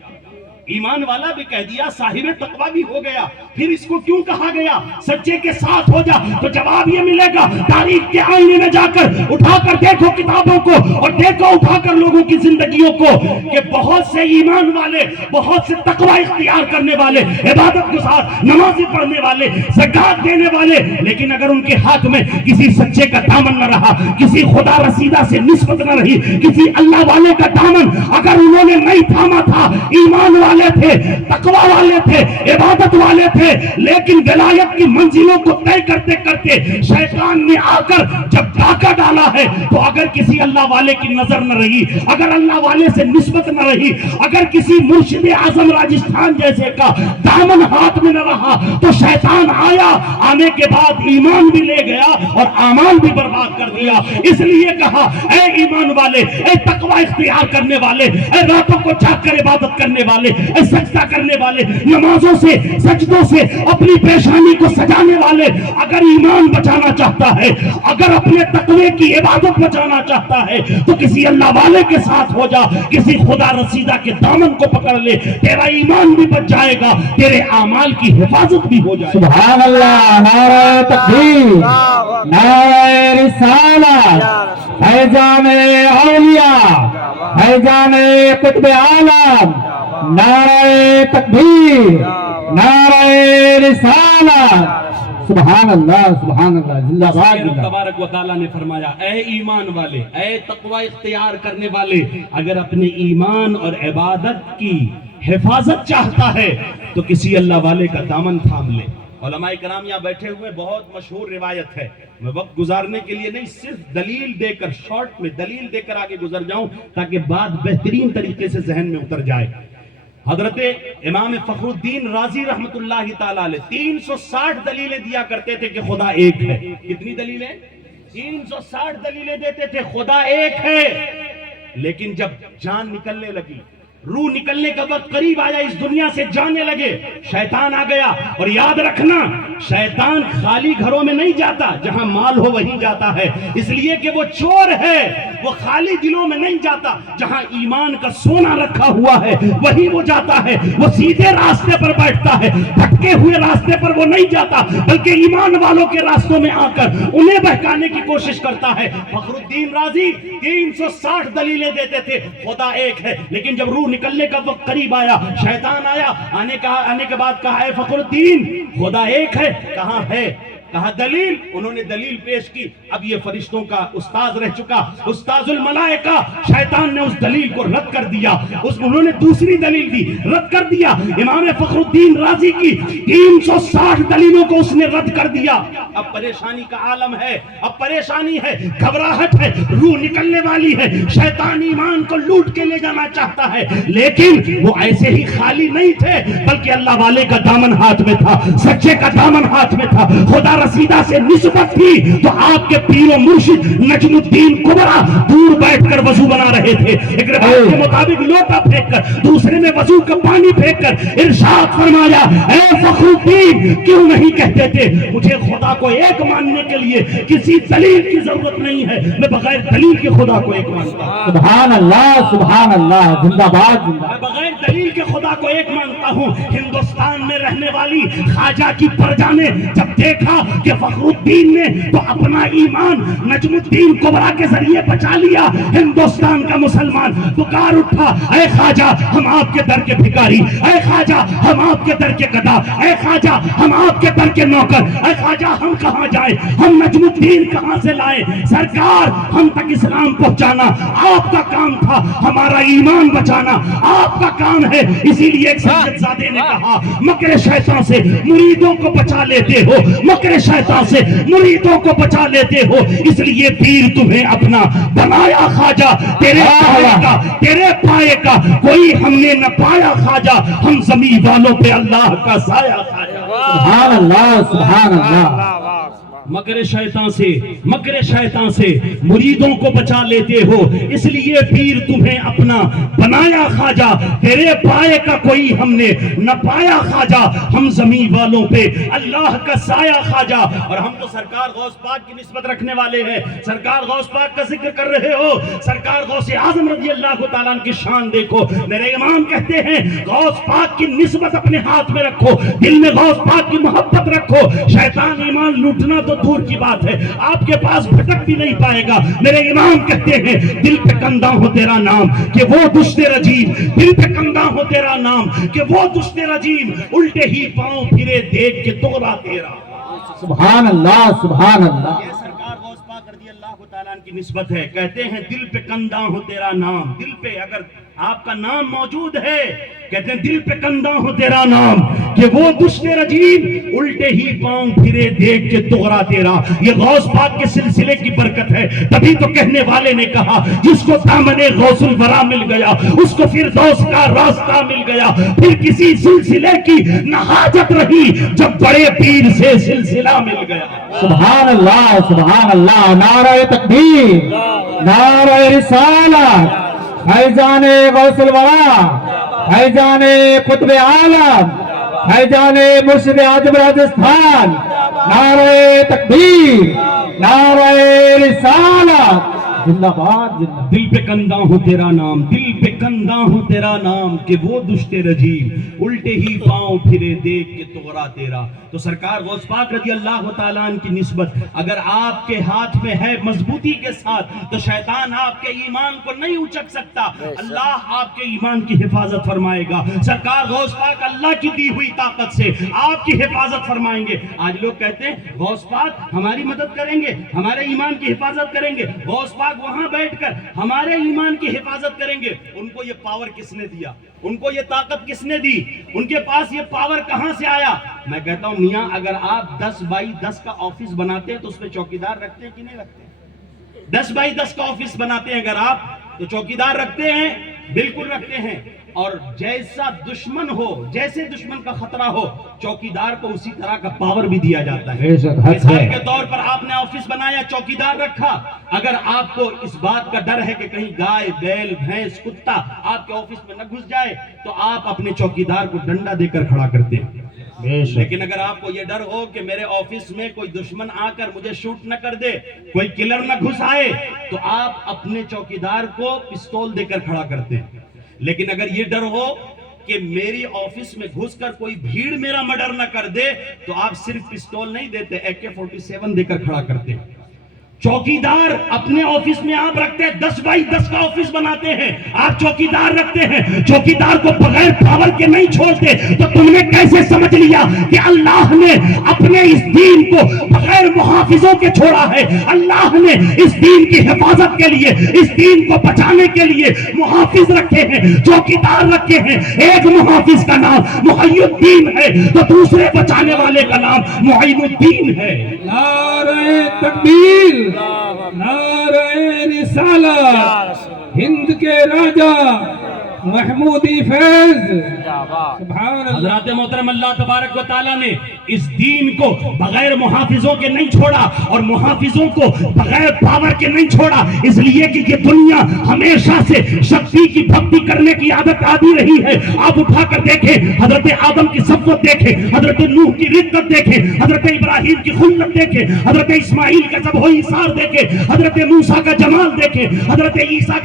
ایمان والا بھی کہہ دیا، صاحب تقوی بھی ہو گیا، پھر اس کو کیوں کہا گیا سچے کے ساتھ ہو جا؟ تو جواب یہ ملے گا، تاریخ کے آئینے میں جا کر اٹھا کر دیکھو کتابوں کو، اور دیکھو اٹھا کر لوگوں کی زندگیوں کو، کہ بہت سے ایمان والے، بہت سے تقوی اختیار کرنے والے، عبادت گزار، نمازی پڑھنے والے، زکوٰۃ دینے والے، لیکن اگر ان کے ہاتھ میں کسی سچے کا دامن نہ رہا، کسی خدا رسیدہ سے نسبت نہ رہی، کسی اللہ والے کا دامن اگر انہوں نے نہیں تھاما تھا، ایمان والے تھے، تقوی والے تھے، عبادت والے تھے، لیکن ولایت کی منزلوں کو طے کرتے کرتے شیطان نے آ کر جب ڈاکہ ڈالا ہے، تو اگر کسی اللہ والے کی نظر نہ رہی، اگر اللہ والے سے نسبت نہ رہی، اگر کسی مرشد اعظم راجستھان جیسے کا دامن ہاتھ میں نہ رہا، تو شیطان آیا، آنے کے بعد ایمان بھی لے گیا اور اعمال بھی برباد کر دیا۔ اس لیے کہا اے ایمان والے، اے تقوی اختیار کرنے والے، اے راتوں کو جاگ کر عبادت کرنے والے، اے سجدہ کرنے والے، نمازوں سے، سجدوں سے اپنی پیشانی کو سجانے والے، اگر ایمان بچانا چاہتا ہے، اگر اپنے تقوی کی عبادت بچانا چاہتا ہے، تو کسی اللہ والے کے ساتھ ہو جا، کسی خدا رسیدہ کے دامن کو پکڑ لے، تیرا ایمان بھی بچ جائے گا، تیرے اعمال کی حفاظت بھی ہو جائے گا۔ سبحان اللہ، نعرہ تکبیر، نعرہ رسالت، فیضان اولیاء، فیضان قطب عالم، نعرہ تکبیر، نعرہ رسالت، سبحان اللہ، سبحان اللہ، زندہ باد اللہ زندہ۔ تبارک و تعالیٰ نے فرمایا اے ایمان والے، اے تقوی اختیار کرنے والے، اگر اپنے ایمان اور عبادت کی حفاظت چاہتا ہے تو کسی اللہ والے کا دامن تھام لے۔ علماء کرام یہاں بیٹھے ہوئے، بہت مشہور روایت ہے، میں وقت گزارنے کے لیے نہیں، صرف دلیل دے کر، شارٹ میں دلیل دے کر آگے گزر جاؤں تاکہ بات بہترین طریقے سے ذہن میں اتر جائے۔ حضرت امام فخر الدین رازی رحمت اللہ تعالیٰ علیہ 360 دلیلیں دیا کرتے تھے کہ خدا ایک ہے۔ کتنی دلیلیں؟ 360 دلیلیں دیتے تھے خدا ایک ہے، لیکن جب جان نکلنے لگی، روح نکلنے کا وقت قریب آیا، اس دنیا سے جانے لگے، شیطان آ گیا۔ اور یاد رکھنا، شیطان خالی گھروں میں نہیں جاتا، جہاں مال ہو وہیں جاتا ہے، اس لیے کہ وہ چور ہے، وہ خالی دلوں میں نہیں جاتا، جہاں ایمان کا سونا رکھا ہوا ہے وہیں وہ جاتا ہے، وہ سیدھے راستے پر بیٹھتا ہے، بھٹکے ہوئے راستے پر وہ نہیں جاتا، بلکہ ایمان والوں کے راستوں میں آ کر انہیں بہکانے کی کوشش کرتا ہے۔ فخر الدین رازی 360 دلیلیں دیتے تھے خدا ایک ہے، لیکن جب روح نکلنے کا وقت قریب آیا، شیطان آیا، آنے کے بعد کہا اے فخر الدین خدا ایک ہے، کہاں ہے؟ کہا دلیل، انہوں نے دلیل پیش کی. اب یہ فرشتوں کا استاذ رہ چکا، استاذ الملائکہ، شیطان نے اس دلیل کو رد کر دیا. انہوں نے دوسری دلیل دی، رد کر دیا. امام فخر الدین رازی کی 360 دلیلوں کو اس نے رد کر دیا. اب پریشانی کا عالم ہے، اب پریشانی ہے، گھبراہٹ ہے، روح نکلنے والی ہے. شیطان ایمان کو لوٹ کے لے جانا چاہتا ہے، لیکن وہ ایسے ہی خالی نہیں تھے، بلکہ اللہ والے کا دامن ہاتھ میں تھا، سچے کا دامن ہاتھ میں تھا، خدا رسیدہ سے نسبت تھی. تو آپ کے پیر و مرشد نجم الدین کبرا دور بیٹھ کر وضو بنا رہے تھے، ایک روایت کے مطابق لوٹا پھینک کر، دوسرے میں وضو کا پانی پھینک کر ارشاد فرمایا، اے فخر الدین کیوں نہیں کہتے تھے مجھے خدا کو ایک ماننے کے لیے کسی دلیل کی ضرورت نہیں ہے، میں بغیر دلیل کے خدا کو ایک مانتا ہوں. سبحان اللہ سبحان اللہ، زندہ باد زندہ. میں بغیر دلیل کے خدا کو ایک مانتا ہوں. ہندوستان میں رہنے والی خواجہ کی پرجا نے جب دیکھا کہ فخر الدین نے تو اپنا ایمان نجم الدین کبرا کے ذریعے بچا لیا، ہندوستان کا مسلمان پکار اٹھا، اے خواجہ ہم آپ کے در کے بھکاری، اے خواجہ ہم آپ کے در کے گدا، اے خواجہ ہم آپ کے در کے نوکر، اے خواجہ ہم کہاں جائیں، ہم نجم الدین کہاں سے لائیں؟ سرکار ہم تک اسلام پہنچانا آپ کا کام تھا، ہمارا ایمان بچانا آپ کا کام ہے. اسی لیے ایک سید زادے نے کہا مکر شیطان سے مریدوں کو بچا لیتے ہو، مکر شیطان سے مریدوں کو بچا لیتے ہو، اس لیے پیر تمہیں اپنا بنایا خواجہ، تیرے پائے کا کوئی ہم نے نہ پایا خواجہ، ہم زمین والوں پہ اللہ کا سایہ خواجہ. سبحان اللہ سبحان اللہ. مکر شیطان سے مریدوں کو بچا لیتے ہو، اس لیے پیر تمہیں اپنا بنایا خواجہ، تیرے پائے کا کوئی ہم نے نہ پایا خواجہ، ہم زمین والوں پہ اللہ کا سایہ خواجہ. اور ہم تو سرکار غوث پاک کی نسبت رکھنے والے ہیں، سرکار غوث پاک کا ذکر کر رہے ہو، سرکار غوث اعظم رضی اللہ تعالیٰ عنہ کی شان دیکھو. میرے امام کہتے ہیں غوث پاک کی نسبت اپنے ہاتھ میں رکھو، دل میں غوث پاک کی محبت رکھو، شیطان ایمان لوٹنا تو دور کی بات ہے، آپ کے پاس بھٹک بھی نہیں پائے گا. میرے امام کہتے ہیں دل پہ کندہ ہو تیرا نام کہ وہ دشت رجیم، دل پہ کندہ ہو تیرا نام کہ وہ دشت رجیم، الٹے ہی پاؤں پھرے دیکھ کے توڑا تیرا. سبحان اللہ سبحان اللہ. یہ سرکار غوث پاک رضی اللہ تعالیٰ عنہ کی نسبت ہے. کہتے ہیں دل پہ کندہ ہو تیرا نام، دل پہ اگر آپ کا نام موجود ہے، کہتے ہیں دل پہ کندہ ہو تیرا نام کہ وہ دشت رجیم، الٹے ہی پاؤں پھرے دیکھ کے توڑا تیرا. یہ غوث پاک کے سلسلے کی برکت ہے. تبھی تو کہنے والے نے کہا جس کو دامن غوث الورا مل گیا اس کو فردوس کا راستہ مل گیا. پھر کسی سلسلے کی نہ حاجت رہی جب بڑے پیر سے سلسلہ مل گیا. سبحان اللہ سبحان اللہ. نعرہ تکبیر، نعرہ رسالت، فیضان غوث الورا، فیضان قطب عالم، فیضان مرشد اعظم راجستھان. نعرہ تکبیر، نعرہ رسالت، زندہ باد زندہ. دل پہ کندہ ہو تیرا نام، دل پہ کندہ ہو تیرا نام کہ وہ دشت رجیم، الٹے ہی پاؤں پھرے دیکھ کے توڑا تیرا. تو سرکار غوث پاک رضی اللہ تعالیٰ عنہ کی نسبت اگر آپ کے ہاتھ میں ہے مضبوطی کے ساتھ تو شیطان آپ کے ایمان کو نہیں اچک سکتا. اللہ آپ کے ایمان کی حفاظت فرمائے گا. سرکار غوث پاک اللہ کی دی ہوئی طاقت سے آپ کی حفاظت فرمائیں گے. آج لوگ کہتے ہیں غوث پاک ہماری مدد کریں گے، ہمارے ایمان کی حفاظت کریں گے، غوث پاک وہاں بیٹھ کر ہمارے ایمان کی حفاظت کریں گے. ان کو یہ پاور کس نے دیا؟ ان کو یہ طاقت کس نے دی؟ ان کے پاس یہ پاور کہاں سے آیا؟ میں کہتا ہوں میاں اگر آپ 10x10 کا آفس بناتے ہیں تو اس پہ چوکیدار رکھتے ہیں کہ نہیں رکھتے؟ 10x10 کا آفس بناتے ہیں اگر آپ تو چوکیدار رکھتے ہیں، بالکل رکھتے ہیں. اور جیسا دشمن ہو، جیسے دشمن کا خطرہ ہو، چوکیدار کو اسی طرح کا پاور بھی دیا جاتا ہے. مثال کے طور پر آپ نے آفس بنایا، چوکیدار رکھا. اگر آپ کو اس بات کا ڈر ہے کہ کہیں گائے، بیل، بھینس، کتا آپ کے آفس میں نہ گھس جائے تو آپ اپنے چوکیدار کو ڈنڈا دے کر کھڑا کرتے ہیں. لیکن اگر آپ کو یہ ڈر ہو کہ میرے آفس میں کوئی دشمن آ کر مجھے شوٹ نہ کر دے، کوئی کلر نہ گھس آئے، تو آپ اپنے چوکیدار کو پستول دے کر کھڑا کرتے ہیں. لیکن اگر یہ ڈر ہو کہ میری آفس میں گھس کر کوئی بھیڑ میرا مرڈر نہ کر دے تو آپ صرف پستول نہیں دیتے، AK-47 دے کر کھڑا کرتے ہیں. چوکیدار اپنے آفس میں آپ رکھتے ہیں، 10x10 کا آفس بناتے ہیں، آپ چوکیدار رکھتے ہیں، چوکیدار کو بغیر پاور کے نہیں چھوڑتے، تو تم نے کیسے سمجھ لیا کہ اللہ نے اپنے اس دین کو بغیر محافظوں کے چھوڑا ہے؟ اللہ نے اس دین کی حفاظت کے لیے، اس دین کو بچانے کے لیے محافظ رکھے ہیں، چوکیدار رکھے ہیں۔ ایک محافظ کا نام محی الدین ہے تو دوسرے بچانے والے کا نام معین الدین ہے۔ نعرہ تکبیر، نعرہ رسالت، ہند کے راجہ محمودی فیض، سبحان اللہ۔ حضرات محترم، اللہ تبارک و تعالیٰ نے اس دین کو بغیر محافظوں کے نہیں چھوڑا اور محافظوں کو بغیر پاور کے نہیں چھوڑا، اس لیے کہ یہ دنیا ہمیشہ سے شکتی کی بھکتی کرنے کی عادت آتی رہی ہے۔ آپ اٹھا کر دیکھیں، حضرت آدم کی صفوت دیکھیں، حضرت نوح کی رقت دیکھیں، حضرت ابراہیم کی خلت دیکھیں، حضرت اسماعیل کا ذبح و ایثار دیکھیں، حضرت موسیٰ کا جمال دیکھیں، حضرت موسیٰ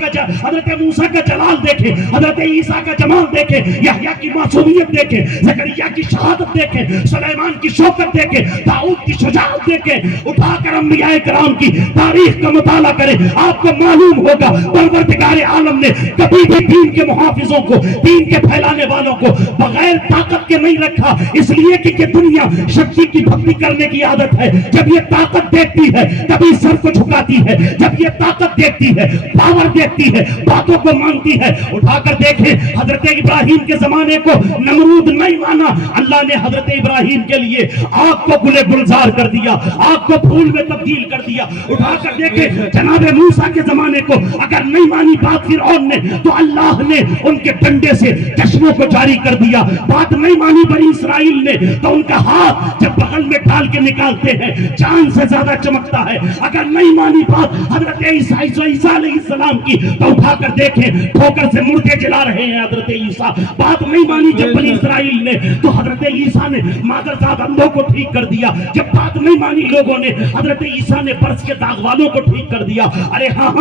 کا جلال دیکھیں، حضرت عیسیٰ کا جمال دیکھیں، یحییٰ کی معصومیت دیکھیں، زکریا کی شہادت دیکھیں، سلیمان کی شوکت دیکھیں، داؤد کی شجاعت دیکھیں۔ اٹھا کر انبیاء کرام کی تاریخ کا مطالعہ کریں، آپ کو معلوم ہوگا پروردگار عالم نے کبھی بھی دین کے محافظوں کو، دین کے پھیلانے والوں کو بغیر طاقت کے نہیں رکھا، اس لیے کہ یہ دنیا شکتی کی بھکتی کرنے کی عادت ہے۔ جب یہ طاقت دیکھتی ہے کبھی سر کو جھکاتی ہے، جب یہ طاقت دیکھتی ہے، پاور دیکھتی ہے، باتوں کو مانتی ہے۔ اٹھا کر دیکھیں، حضرت ابراہیم کے زمانے کو نمرود نہیں مانا، اللہ نے حضرت ابراہیم کے لیے آگ کو گلے گلزار کر دیا، آگ کو پھول میں تبدیل کر دیا۔ اٹھا کر دیکھیں، جناب موسیٰ کے زمانے کو اگر نہیں مانی بات فرعون نے تو اللہ نے ان کے ڈنڈے سے چشموں کو جاری کر دیا۔ بات نہیں مانی بنی اسرائیل نے تو ان کا ہاتھ جب بغل میں ڈال کے نکالتے ہیں چاند سے زیادہ چمکتا ہے۔ اگر نہیں مانی بات حضرت عیسیٰ علیہ السلام کی تو اٹھا کر دیکھیں، ٹھوکر سے مردے جلا رہے ہیں حضرت عیسیٰ۔ بات نہیں مانی جب بنی اسرائیل نے تو حضرت عیسیٰ نے مادرزاد اندھوں کو ٹھیک کر دیا۔ جب بات نہیں مانی لوگوں نے حضرت عیسیٰ نے برس کے داغ والوں کو ٹھیک کر دیا۔ ارے ہاں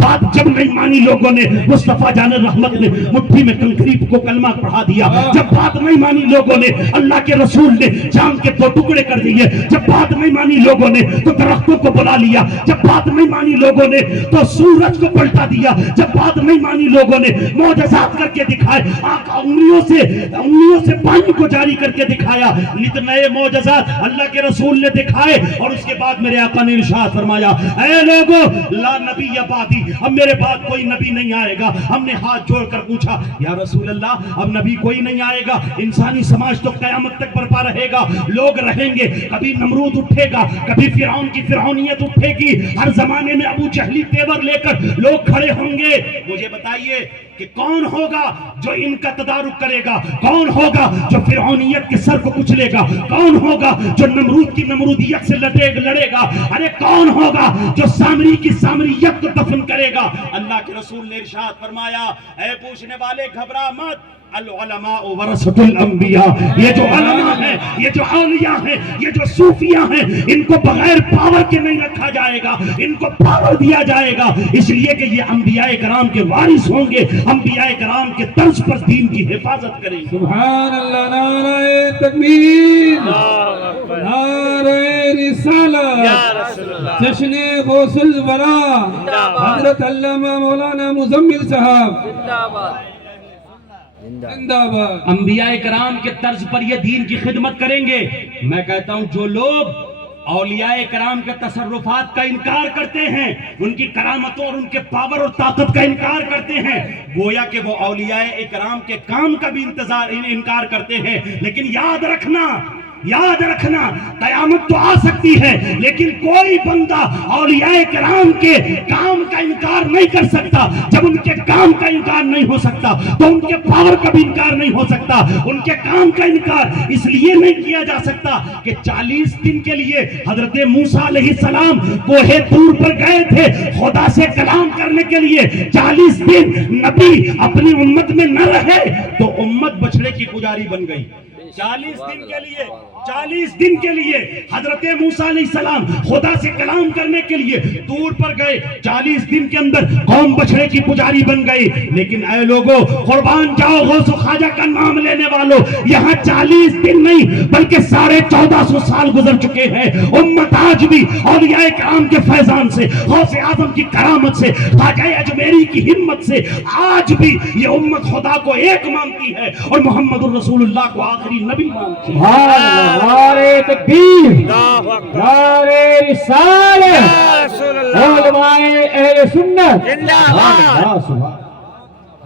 بات جب نہیں مانی لوگوں نے مصطفیٰ جان رحمت نے مٹھی میں کنکریٹ کو کلمہ پڑھا دیا۔ جب بات نہیں مانی لوگوں نے اللہ کے رسول نے چاند کے 2 ٹکڑے کر دیے۔ جب بات نہیں مانی لوگوں نے تو درختوں کو بلا لیا۔ جب بات نہیں مانی لوگوں نے تو سورج کو پلٹا دیا۔ جب بات نہیں مانی لوگوں نے معجزات کر کے دکھائے، انگلیوں سے پانی کو جاری کر کے دکھایا۔ نت نئے معجزات اللہ کے رسول نے دکھائے اور اس کے بعد میرے آقا نے ارشاد فرمایا، اے لوگو لا نبی بعدی، اب میرے بعد کوئی نبی نہیں آئے گا۔ ہم نے ہاتھ جوڑ کر پوچھا، یا رسول اللہ اب نبی کوئی نہیں آئے گا، انسانی سماج تو قیامت تک برپا رہے گا، لوگ رہیں گے، کبھی نمرود اٹھے گا، کبھی فرعون کی فرعونیت اٹھے گی، ہر زمانے میں ابو جہلی تیور لے کر لوگ کھڑے ہوں گے۔ مجھے بتائیے کہ کون ہوگا جو ان کا تدارک کرے گا؟ کون ہوگا جو فرعونیت کے سر کو کچلے گا؟ کون ہوگا جو نمرود کی نمرودیت سے لڑے گا؟ ارے کون ہوگا جو سامری کی سامریت کو دفن کرے گا؟ اللہ کے رسول نے ارشاد فرمایا، اے پوچھنے والے گھبرا مت، العلماء ورثۃ الانبیاء، یہ جو علماء ہیں، یہ جو اولیاء ہیں، یہ جو صوفیاء ہیں، ان کو بغیر پاور کے نہیں رکھا جائے گا، ان کو پاور دیا جائے گا، اس لیے کہ یہ انبیاء کرام کے وارث ہوں گے، انبیاء کرام کے طرز پر دین کی حفاظت کریں گے۔ سبحان اللہ، نعرہ تکبیر، نعرہ رسالت، جشن غوث الورا حضرت علامہ مولانا مزمل صاحب زندہ باد۔ انبیاء کرام کے طرز پر یہ دین کی خدمت کریں گے۔ میں کہتا ہوں جو لوگ اولیاء کرام کے تصرفات کا انکار کرتے ہیں، ان کی کرامتوں اور ان کے پاور اور طاقت کا انکار کرتے ہیں، گویا کہ وہ اولیاء کرام کے کام کا بھی انکار کرتے ہیں۔ لیکن یاد رکھنا قیامت تو آ سکتی ہے لیکن کوئی بندہ اولیاء کرام کے کام کا انکار نہیں کر سکتا۔ جب ان کے کام کا انکار نہیں ہو سکتا تو ان کے پاور کا بھی انکار نہیں ہو سکتا۔ ان کے کام کا انکار اس لیے نہیں کیا جا سکتا کہ 40 دن کے لیے حضرت موسیٰ علیہ السلام کوہ طور پر گئے تھے خدا سے کلام کرنے کے لیے۔ 40 دن نبی اپنی امت میں نہ رہے تو امت بچڑے کی پجاری بن گئی۔ 40 دن کے لیے حضرت موسیٰ علیہ السلام خدا سے کلام کرنے کے لیے دور پر گئے. 40 دن کے اندر قوم بچڑے کی پجاری بن گئی. لیکن اے لوگوں، قربان جاؤ غوث و خواجہ کا نام لینے والوں، یہاں 40 دن نہیں بلکہ 1450 سال گزر چکے ہیں. امت آج بھی اولیاء کرام کے فیضان سے، غوث اعظم کی کرامت سے، خواجہ اجمیری کی ہمت سے آج بھی یہ امت خدا کو ایک مانتی ہے اور محمد الرسول اللہ کو آخری نبی مانتی ہے. سبحان اللہ، نعرہ تکبیر، نعرہ رسالت، علماء اہل سنت، اللہ سبحان.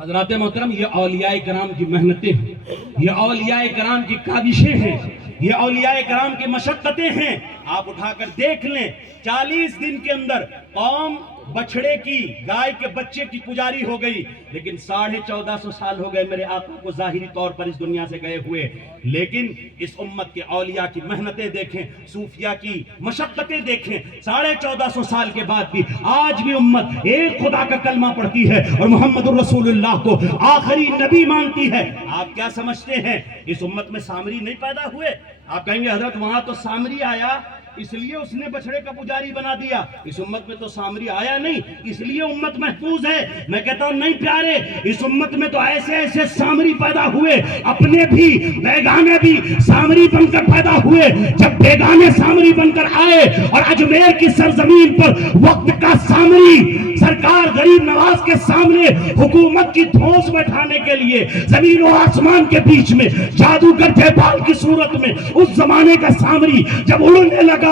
حضرات محترم، یہ اولیاء کرام کی محنتیں ہیں، یہ اولیاء کرام کی کاوشیں ہیں، یہ اولیاء کرام کی مشقتیں ہیں. آپ اٹھا کر دیکھ لیں، 40 دن کے اندر قوم بچڑے کی، گائے کے بچے کی پجاری ہو گئی. لیکن 1450 سال ہو گئے میرے آقا کو ظاہری طور پر اس دنیا سے گئے ہوئے. لیکن اس امت کے اولیاء کی محنتیں دیکھیں، صوفیاء کی مشقتیں دیکھیں. 1450 سال کے بعد بھی آج بھی امت ایک خدا کا کلمہ پڑھتی ہے اور محمد الرسول اللہ کو آخری نبی مانتی ہے. آپ کیا سمجھتے ہیں اس امت میں سامری نہیں پیدا ہوئے؟ آپ کہیں گے حضرت وہاں تو سامری آیا اس لیے اس نے بچڑے کا پجاری بنا دیا. اس امت میں تو سامری آیا نہیں اس لیے امت محفوظ ہے. میں کہتا ہوں نہیں پیارے، اس امت میں تو ایسے ایسے سامری پیدا ہوئے، اپنے بھی بیگانے بھی سامری بن کر پیدا ہوئے. جب بیگانے سامری بن کر آئے اور اجمیر کی سرزمین پر وقت کا سامری سرکار غریب نواز کے سامنے حکومت کی دھونس بٹھانے کے لیے زمین و آسمان کے بیچ میں جادوگر جیپال کی صورت میں اس زمانے کا سامری جب اڑنے لگا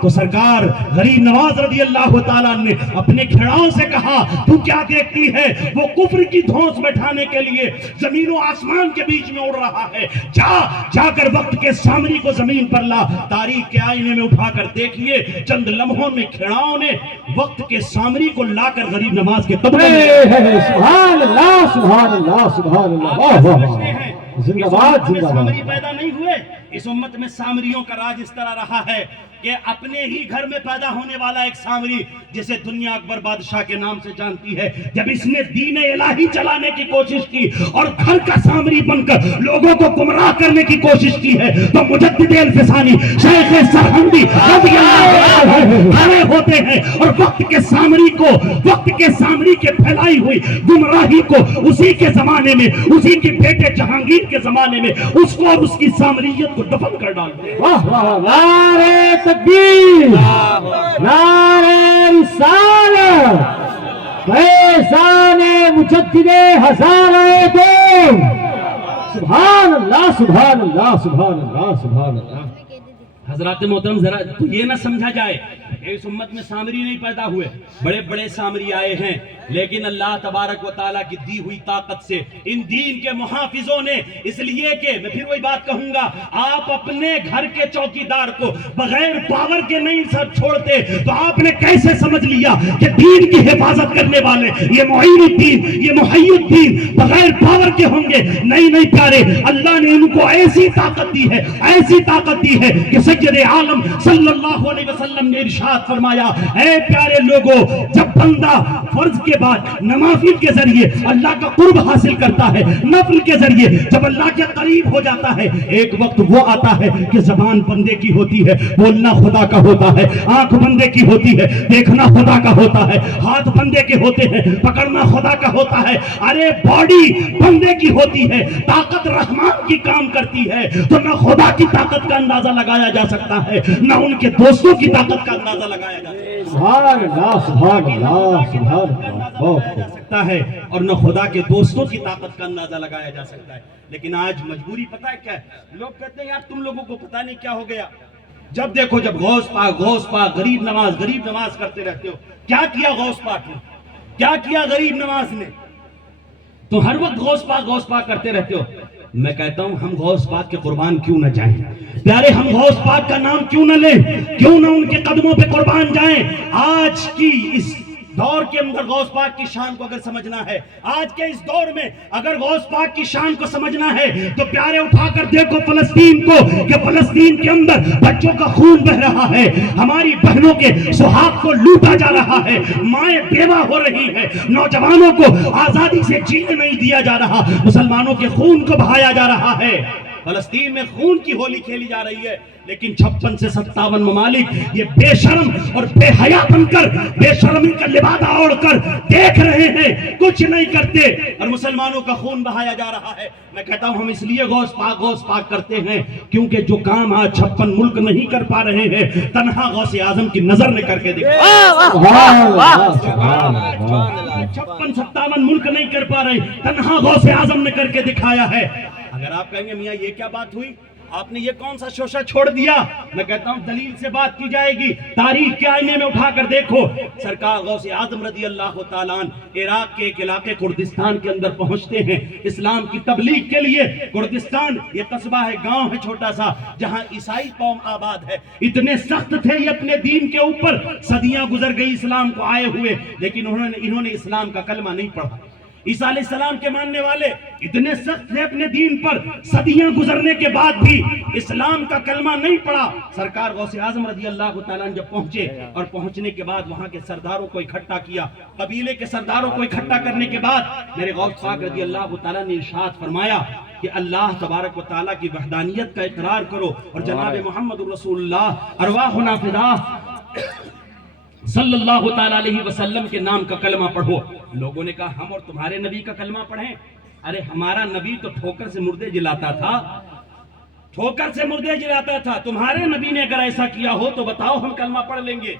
تو سرکار غریب نواز رضی اللہ تعالیٰ نے اپنے کھڑاؤں سے کہا تو کیا دیکھتی ہے؟ وہ کفر کی دھونس بٹھانے کے لیے زمین و آسمان کے بیچ میں اڑ رہا ہے. جا کر وقت کے سامری کو زمین پر لا. تاریخ کے آئینے میں اٹھا کر دیکھیے، چند لمحوں میں کھڑاؤں نے وقت کے سامری کو لا کر غریب نواز کے قدموں میں. سبحان اللہ، سبحان اللہ، سبحان اللہ، واہ واہ واہ، زندہ باد، زندہ باد. سامری پیدا نہیں ہوئے. اس امت میں سامریوں کا راج اس طرح رہا ہے کہ اپنے ہی گھر میں پیدا ہونے والا ایک سامری جسے دنیا اکبر بادشاہ کے نام سے جانتی ہے، جب اس نے دین الہی چلانے کی کوشش کی اور گھر کا سامری بن کر لوگوں کو گمراہ کرنے کی کوشش کی ہے تو مجدد الفسانی شیخ سرہندی رضی اللہ عنہ کھڑے ہوتے ہیں اور وقت کے سامری کو، وقت کے سامری کے پھیلائی ہوئی گمراہی کو اسی کے زمانے میں، اسی کے بیٹے جہانگیر کے زمانے میں اس کو اور اس کی سامریت کو دفن کر ڈالتے ہیں. واہ واہ، نعرہ تکبیر، نعرہ رسالت، فیضان مجدد ہزارہ دو. سبحان اللہ، سبحان اللہ، سبحان اللہ، سبحان اللہ. حضرات محترم، ذرا یہ نہ سمجھا جائے کہ اس امت میں سامری نہیں پیدا ہوئے، بڑے بڑے سامری آئے ہیں. لیکن اللہ تبارک و تعالیٰ کی دی ہوئی طاقت سے ان دین کے محافظوں نے، اس لیے کہ میں پھر وہی بات کہوں گا، آپ اپنے گھر کے چوکیدار کو بغیر پاور کے نہیں سب چھوڑتے تو آپ نے کیسے سمجھ لیا کہ دین کی حفاظت کرنے والے یہ معین الدین، یہ محی الدین بغیر پاور کے ہوں گے؟ نہیں پیارے، اللہ نے ان کو ایسی طاقت دی ہے، ایسی طاقت دی ہے کہ سید عالم صلی اللہ علیہ وسلم نے ارشاد فرمایا، اے پیارے لوگوں، جب بندہ فرض کے بعد نوافل کے ذریعے اللہ کا قرب حاصل کرتا ہے، نفل کے ذریعے جب اللہ کے قریب ہو جاتا ہے، ایک وقت وہ آتا ہے کہ زبان بندے کی ہوتی ہے، بولنا خدا کا ہوتا ہے، آنکھ بندے کی ہوتی ہے، دیکھنا خدا کا ہوتا ہے، ہاتھ بندے کے ہوتے ہیں، پکڑنا خدا کا ہوتا ہے، ارے باڈی بندے کی ہوتی ہے، طاقت رحمان کی کام کرتی ہے. تو نہ خدا کی طاقت کا اندازہ لگایا جا سکتا ہے، نہ ان کے دوستوں کی طاقت کا اندازہ لگایا جا سکتا ہے. سبحان اللہ، سبحان اللہ، سبحان جا سکتا ہے اور نہ خدا کے دوستوں کی طاقت کا اندازہ لگایا جا سکتا ہے. لیکن آج مجبوری پتہ ہے کیا ہے؟ لوگ کہتے ہیں یار تم لوگوں کو پتہ نہیں کیا ہو گیا، جب دیکھو جب غوث پاک غریب نواز کرتے رہتے ہو. کیا کیا غوث پاک نے؟ کیا کیا غریب نواز نے؟ تو ہر وقت غوث پاک کرتے رہتے ہو. میں کہتا ہوں ہم غوث پاک کے قربان کیوں نہ جائیں پیارے، ہم غوث پاک کا نام کیوں نہ لیں، کیوں نہ ان کے قدموں پہ قربان جائیں. آج کی اس دور کے اندر غوث پاک کی شان کو اگر سمجھنا ہے، آج کے اس دور میں اگر غوث پاک کی شان کو سمجھنا ہے تو پیارے اٹھا کر دیکھو فلسطین کو، کہ فلسطین کے اندر بچوں کا خون بہ رہا ہے، ہماری بہنوں کے سہاگ کو لوٹا جا رہا ہے، مائیں بیوہ ہو رہی ہیں، نوجوانوں کو آزادی سے جینے نہیں دیا جا رہا، مسلمانوں کے خون کو بہایا جا رہا ہے. فلسطین میں خون کی ہولی کھیلی جا رہی ہے، لیکن 56 سے 57 ممالک یہ بے شرم اور بے حیا بن کر، بے شرمی کا لبادہ اوڑھ کر دیکھ رہے ہیں، کچھ نہیں کرتے، اور مسلمانوں کا خون بہایا جا رہا ہے۔ میں کہتا ہوں ہم اس لیے غوث پاک کرتے ہیں کیونککہ جو کام آج 56 ملک نہیں کر پا رہے ہیں، تنہا غوث اعظم کی نظر نے کر کے دکھایا۔ 56-57 ملک نہیں کر پا رہے، تنہا غوث اعظم نے کر کے دکھایا ہے۔ اگر آپ کہیں گے میاں یہ کیا بات ہوئی، آپ نے یہ کون سا شوشہ چھوڑ دیا، میں کہتا ہوں دلیل سے بات کی جائے گی، تاریخ کے آئینے میں اٹھا کر دیکھو۔ سرکار غوث اعظم رضی اللہ تعالیٰ عنہ عراق کے ایک علاقے کردستان کے اندر پہنچتے ہیں اسلام کی تبلیغ کے لیے۔ کردستان یہ قصبہ ہے، گاؤں ہے چھوٹا سا، جہاں عیسائی قوم آباد ہے۔ اتنے سخت تھے یہ اپنے دین کے اوپر، صدیاں گزر گئی اسلام کو آئے ہوئے، لیکن انہوں نے اسلام کا کلمہ نہیں پڑھا۔ عیسیٰ علیہ السلام کے ماننے والے اتنے سخت تھے اپنے دین پر، صدیاں گزرنے کے بعد بھی اسلام کا کلمہ نہیں پڑھا۔ سرکار غوث اعظم رضی اللہ تعالیٰ جب پہنچے، اور پہنچنے کے بعد وہاں کے سرداروں کو اکٹھا کیا، قبیلے کے سرداروں کو اکٹھا کرنے کے بعد میرے غوث پاک رضی اللہ تعالیٰ نے ارشاد فرمایا کہ اللہ تبارک و تعالیٰ کی وحدانیت کا اقرار کرو، اور جناب محمد رسول اللہ ارواحنا فداہ صلی اللہ تعالیٰ علیہ وسلم کے نام کا کلمہ پڑھو۔ لوگوں نے کہا ہم اور تمہارے نبی کا کلمہ پڑھیں؟ ارے ہمارا نبی تو ٹھوکر سے مردے جلاتا تھا، ٹھوکر سے مردے جلاتا تھا، تمہارے نبی نے اگر ایسا کیا ہو تو بتاؤ ہم کلمہ پڑھ لیں گے۔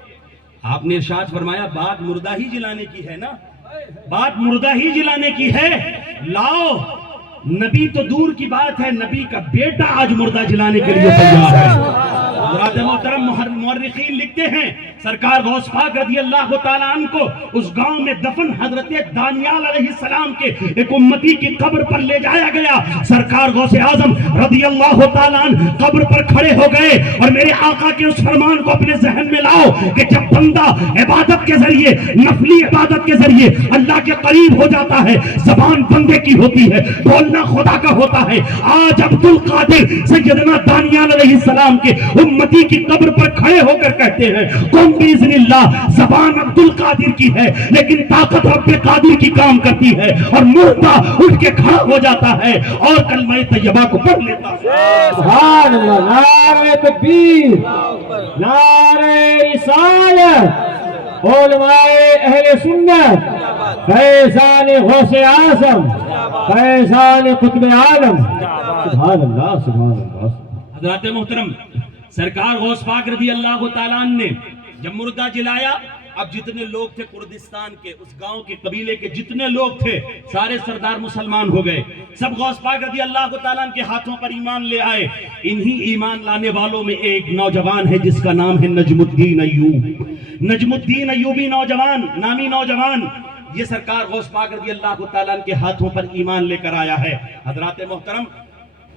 آپ نے ارشاد فرمایا بات مردہ ہی جلانے کی ہے نا، بات مردہ ہی جلانے کی ہے، لاؤ۔ نبی تو دور کی بات ہے، نبی کا بیٹا آج مردہ جلانے کے لیے تیار ہے۔ حضرات محترم مورخین لکھتے ہیں سرکار غوث پاک رضی اللہ تعالیٰ عنہ کو اس گاؤں میں دفن حضرت دانیال علیہ السلام کے ایک امتی کی قبر پر لے جایا گیا۔ سرکار غوث اعظم رضی اللہ تعالیٰ عنہ قبر پر کھڑے ہو گئے، اور میرے آقا کے اس فرمان کو اپنے ذہن میں لاؤ کہ جب بندہ عبادت کے ذریعے، نفلی عبادت کے ذریعے اللہ کے قریب ہو جاتا ہے، زبان بندے کی ہوتی ہے، بولنا خدا کا ہوتا ہے۔ آج عبد القادر سیدنا دانیال علیہ السلام کے امتی کی قبر پر کھڑے ہو کر کہتے ہیں قم باذن اللہ، زبان عبد القادر کی ہے لیکن طاقت رب قادر کی کام کرتی ہے، اور مردہ اٹھ کے کھڑا ہو جاتا ہے اور کلمہ طیبہ کو پڑھ لیتا ہے۔ سبحان اللہ، نعرہ تکبیر، نعرہ رسالت، علماء اہل سنت، فیضان غوث اعظم، فیضان قطب عالم، سبحان اللہ سبحان اللہ۔ حضرات محترم سرکار غوث پاک رضی اللہ تعالیٰ عنہ نے جب مردہ جلایا، اب جتنے لوگ تھے کردستان کے، اس گاؤں کے قبیلے کے جتنے لوگ تھے، سارے سردار مسلمان ہو گئے، سب غوث پاک رضی اللہ تعالیٰ عنہ کے ہاتھوں پر ایمان لے آئے۔ انہی ایمان لانے والوں میں ایک نوجوان ہے جس کا نام ہے نجم الدین ایوب۔ نجم الدین ایوبی نوجوان، نامی نوجوان، یہ سرکار غوث پاک رضی اللہ تعالیٰ عنہ کے ہاتھوں پر ایمان لے کر آیا ہے۔ حضرات محترم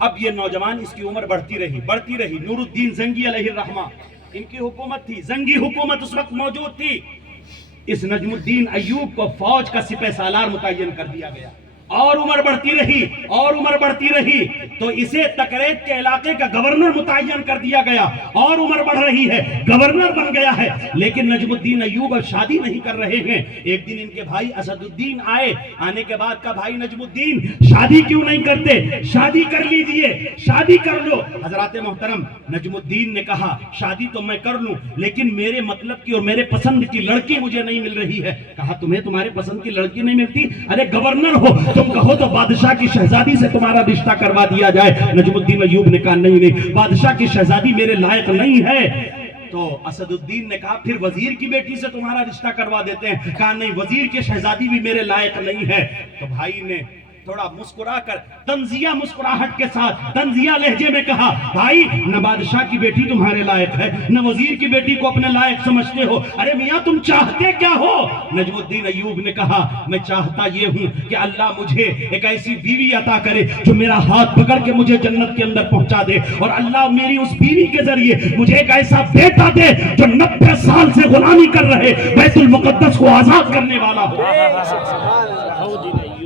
اب یہ نوجوان، اس کی عمر بڑھتی رہی۔ نور الدین زنگی علیہ الرحمہ ان کی حکومت تھی، زنگی حکومت اس وقت موجود تھی۔ اس نجم الدین ایوب کو فوج کا سپہ سالار متعین کر دیا گیا، اور عمر بڑھتی رہی تو اسے تکریت کے علاقے کا گورنر متعین کر دیا گیا، اور عمر بڑھ رہی ہے، گورنر بن گیا ہے۔ لیکن نجم الدین ایوب اب شادی نہیں کر رہے ہیں۔ ایک دن ان کے بھائی اسد الدین آنے کے بعد کا بھائی نجم الدین شادی کیوں نہیں کرتے، شادی کر لیجئے، شادی کر لو۔ حضرات محترم نجم الدین نے کہا شادی تو میں کر لوں لیکن میرے مطلب کی اور میرے پسند کی لڑکی مجھے نہیں مل رہی ہے۔ کہا تمہیں تمہارے پسند کی لڑکی نہیں ملتی؟ ارے گورنر ہو، تم کہو تو بادشاہ کی شہزادی سے تمہارا رشتہ کروا دیا جائے۔ نجم الدین ایوب نے کہا نہیں، بادشاہ کی شہزادی میرے لائق نہیں ہے۔ تو اسد الدین نے کہا پھر وزیر کی بیٹی سے تمہارا رشتہ کروا دیتے ہیں۔ کہا نہیں، وزیر کی شہزادی بھی میرے لائق نہیں ہے۔ تو بھائی نے تھوڑا مسکرا کر طنزیہ مسکراہٹ کے ساتھ طنزیہ لہجے میں کہا بھائی نہ بادشاہ کی بیٹی تمہارے لائق ہے، نہ وزیر کی بیٹی کو اپنے لائق سمجھتے ہو، ارے میاں تم چاہتے کیا ہو؟ نجم الدین ایوب نے کہا میں چاہتا یہ ہوں کہ اللہ مجھے ایک ایسی بیوی عطا کرے جو میرا ہاتھ پکڑ کے مجھے جنت کے اندر پہنچا دے، اور اللہ میری اس بیوی کے ذریعے مجھے ایک ایسا بیٹا دے جو 90 سال سے غلامی کر رہے بیت المقدس کو آزاد کرنے والا ہو،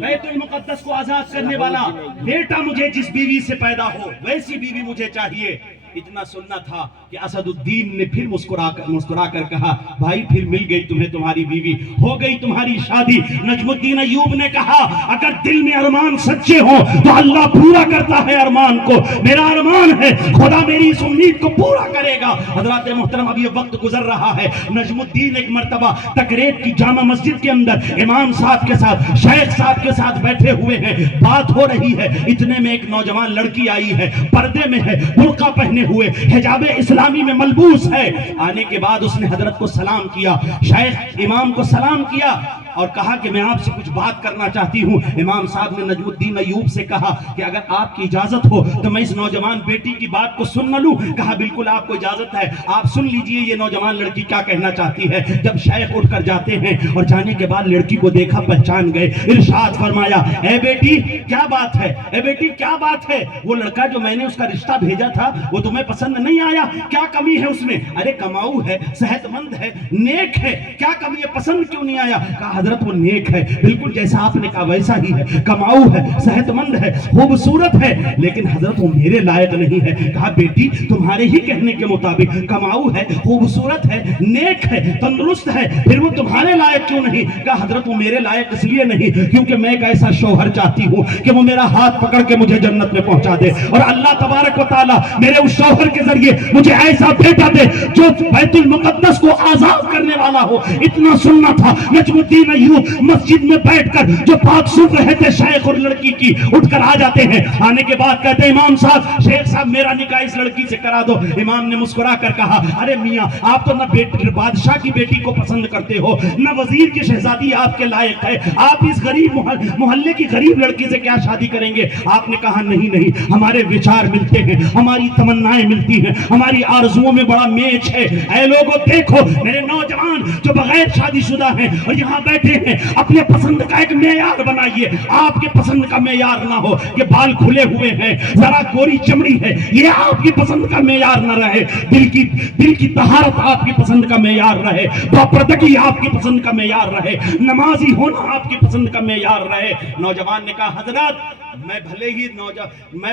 بیت المقدس کو آزاد کرنے والا بیٹا مجھے جس بیوی سے پیدا ہو ویسی بیوی مجھے چاہیے۔ اتنا سننا تھا کہ اسد الدین نے پھر مسکرا کر کہا بھائی پھر مل گئی تمہیں تمہاری بیوی، ہو گئی تمہاری شادی۔ نجم الدین ایوب نے کہا اگر دل میں ارمان سچے ہوں تو اللہ پورا کرتا ہے ارمان کو، میرا ارمان ہے خدا میری اس امید کو پورا کرے گا۔ حضرات محترم اب یہ وقت گزر رہا ہے، نجم الدین ایک مرتبہ تکریت کی جامع مسجد کے اندر امام صاحب کے ساتھ شیخ صاحب کے ساتھ بیٹھے ہوئے ہیں، بات ہو رہی ہے، اتنے میں ایک نوجوان لڑکی آئی ہے، پردے میں ہے، برقع پہنے ہوئے، حجاب اسلامی میں ملبوس ہے۔ آنے کے بعد اس نے حضرت کو سلام کیا، شیخ امام کو سلام کیا اور کہا کہ میں آپ سے کچھ بات کرنا چاہتی ہوں۔ امام صاحب نے نجم الدین ایوب سے کہا کہ اگر آپ کی اجازت ہو تو میں اس نوجوان بیٹی کی بات کو سن نہ لوں؟ کہا بالکل آپ کو اجازت ہے، آپ سن لیجئے یہ نوجوان لڑکی کیا کہنا چاہتی ہے۔ جب شیخ اٹھ کر جاتے ہیں اور جانے کے بعد لڑکی کو دیکھا، پہچان گئے، ارشاد فرمایا اے بیٹی کیا بات ہے، اے بیٹی کیا بات ہے، وہ لڑکا جو میں نے اس کا رشتہ بھیجا تھا وہ تمہیں پسند نہیں آیا؟ کیا کمی ہے اس میں؟ ارے کماؤ ہے، صحت مند ہے، نیک ہے، کیا کمی ہے، پسند کیوں نہیں آیا؟ کہا حضرت وہ نیک ہے، بالکل جیسا آپ نے کہا ویسا ہی ہے، کماؤ ہے، صحت مند ہے، خوبصورت ہے، لیکن حضرت وہ میرے لائق نہیں ہے۔ کہا بیٹی تمہارے ہی کہنے کے مطابق کماؤ ہے، خوبصورت ہے، نیک ہے، تندرست ہے، پھر وہ تمہارے لائق کیوں نہیں؟ کہا حضرت وہ میرے لائق اس لیے نہیں کیونکہ میں ایک ایسا شوہر چاہتی ہوں کہ وہ میرا ہاتھ پکڑ کے مجھے جنت میں پہنچا دے، اور اللہ تبارک و تعالیٰ میرے اس شوہر کے ذریعے مجھے ایسا بیٹا دے جو بیت المقدس کو آزاد کرنے والا ہو۔ اتنا سننا تھا۔ نجم الدین ایوب مسجد میں بیٹھ کر جو بات سن رہے تھے شیخ اور لڑکی کی، اٹھ کر آ جاتے ہیں، آنے کے بعد کہتے ہیں امام صاحب، شیخ صاحب میرا نکاح اس لڑکی سے کرا دو۔ امام نے مسکرا کر کہا ارے میاں آپ تو نہ بادشاہ کی بیٹی کو پسند کرتے ہو، نہ وزیر کی شہزادی آپ کے لائق ہے، آپ اس غریب محلے کی غریب لڑکی سے کیا شادی کریں گے؟ آپ نے کہا نہیں، ہمارے وچار ملتے ہیں، ہماری تمنائیں ملتی ہیں، ہماری آرزوؤں میں بڑا میچ ہے۔ اے لوگوں دیکھو میرے نوجوان جو بغیر شادی شدہ ہیں اور یہاں بیٹھے ہیں، اپنے پسند کا ایک معیار بنائیے۔ آپ کے پسند کا معیار نہ ہو کہ بال کھلے ہوئے ہیں، ذرا گوری چمڑی ہے، یہ آپ کی پسند کا معیار نہ رہے۔ دل کی طہارت آپ کی پسند کا معیار رہے، باپردگی آپ کی پسند کا معیار رہے، نمازی ہونا آپ کی پسند کا معیار رہے۔ نوجوان نے کہا حضرات میں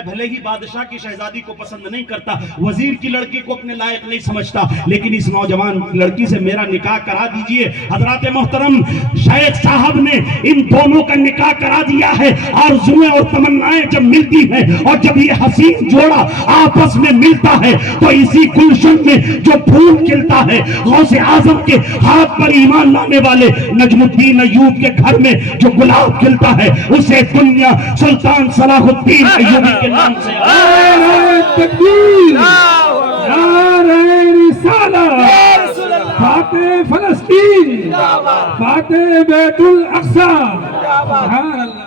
بھلے ہی بادشاہ کی شہزادی کو پسند نہیں کرتا، وزیر کی لڑکی کو اپنے لائق نہیں سمجھتا، لیکن اس نوجوان لڑکی سے میرا نکاح کرا دیجئے۔ حضرات محترم شیخ صاحب نے ان دونوں کا نکاح کرا دیا ہے۔ آرزویں اور تمنائیں جب ملتی ہیں اور جب یہ حسین جوڑا آپس میں ملتا ہے تو اسی گلشن میں جو پھول کھلتا ہے، غوث اعظم کے ہاتھ پر ایمان لانے والے نجم الدین ایوب کے گھر میں جو گلاب کھلتا ہے، اسے دنیا سلطان صلاح الدین ایوبی کے نام سے نعرہ تکبیر، نعرہ رسالت، فاتح فلسطین، فاتح بیت الاقصی، سبحان اللہ،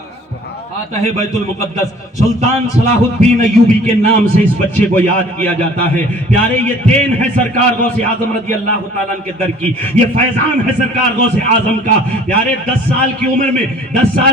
فاتح بیت المقدس سلطان صلاح الدین ایوبی کے نام سے اس بچے کو یاد کیا جاتا ہے۔ پیارے یہ دین ہے سرکار غوث اعظم رضی اللہ تعالیٰ عنہ کے در کی، یہ فیضان ہے سرکار غوث اعظم کا۔ پیارے 10 سال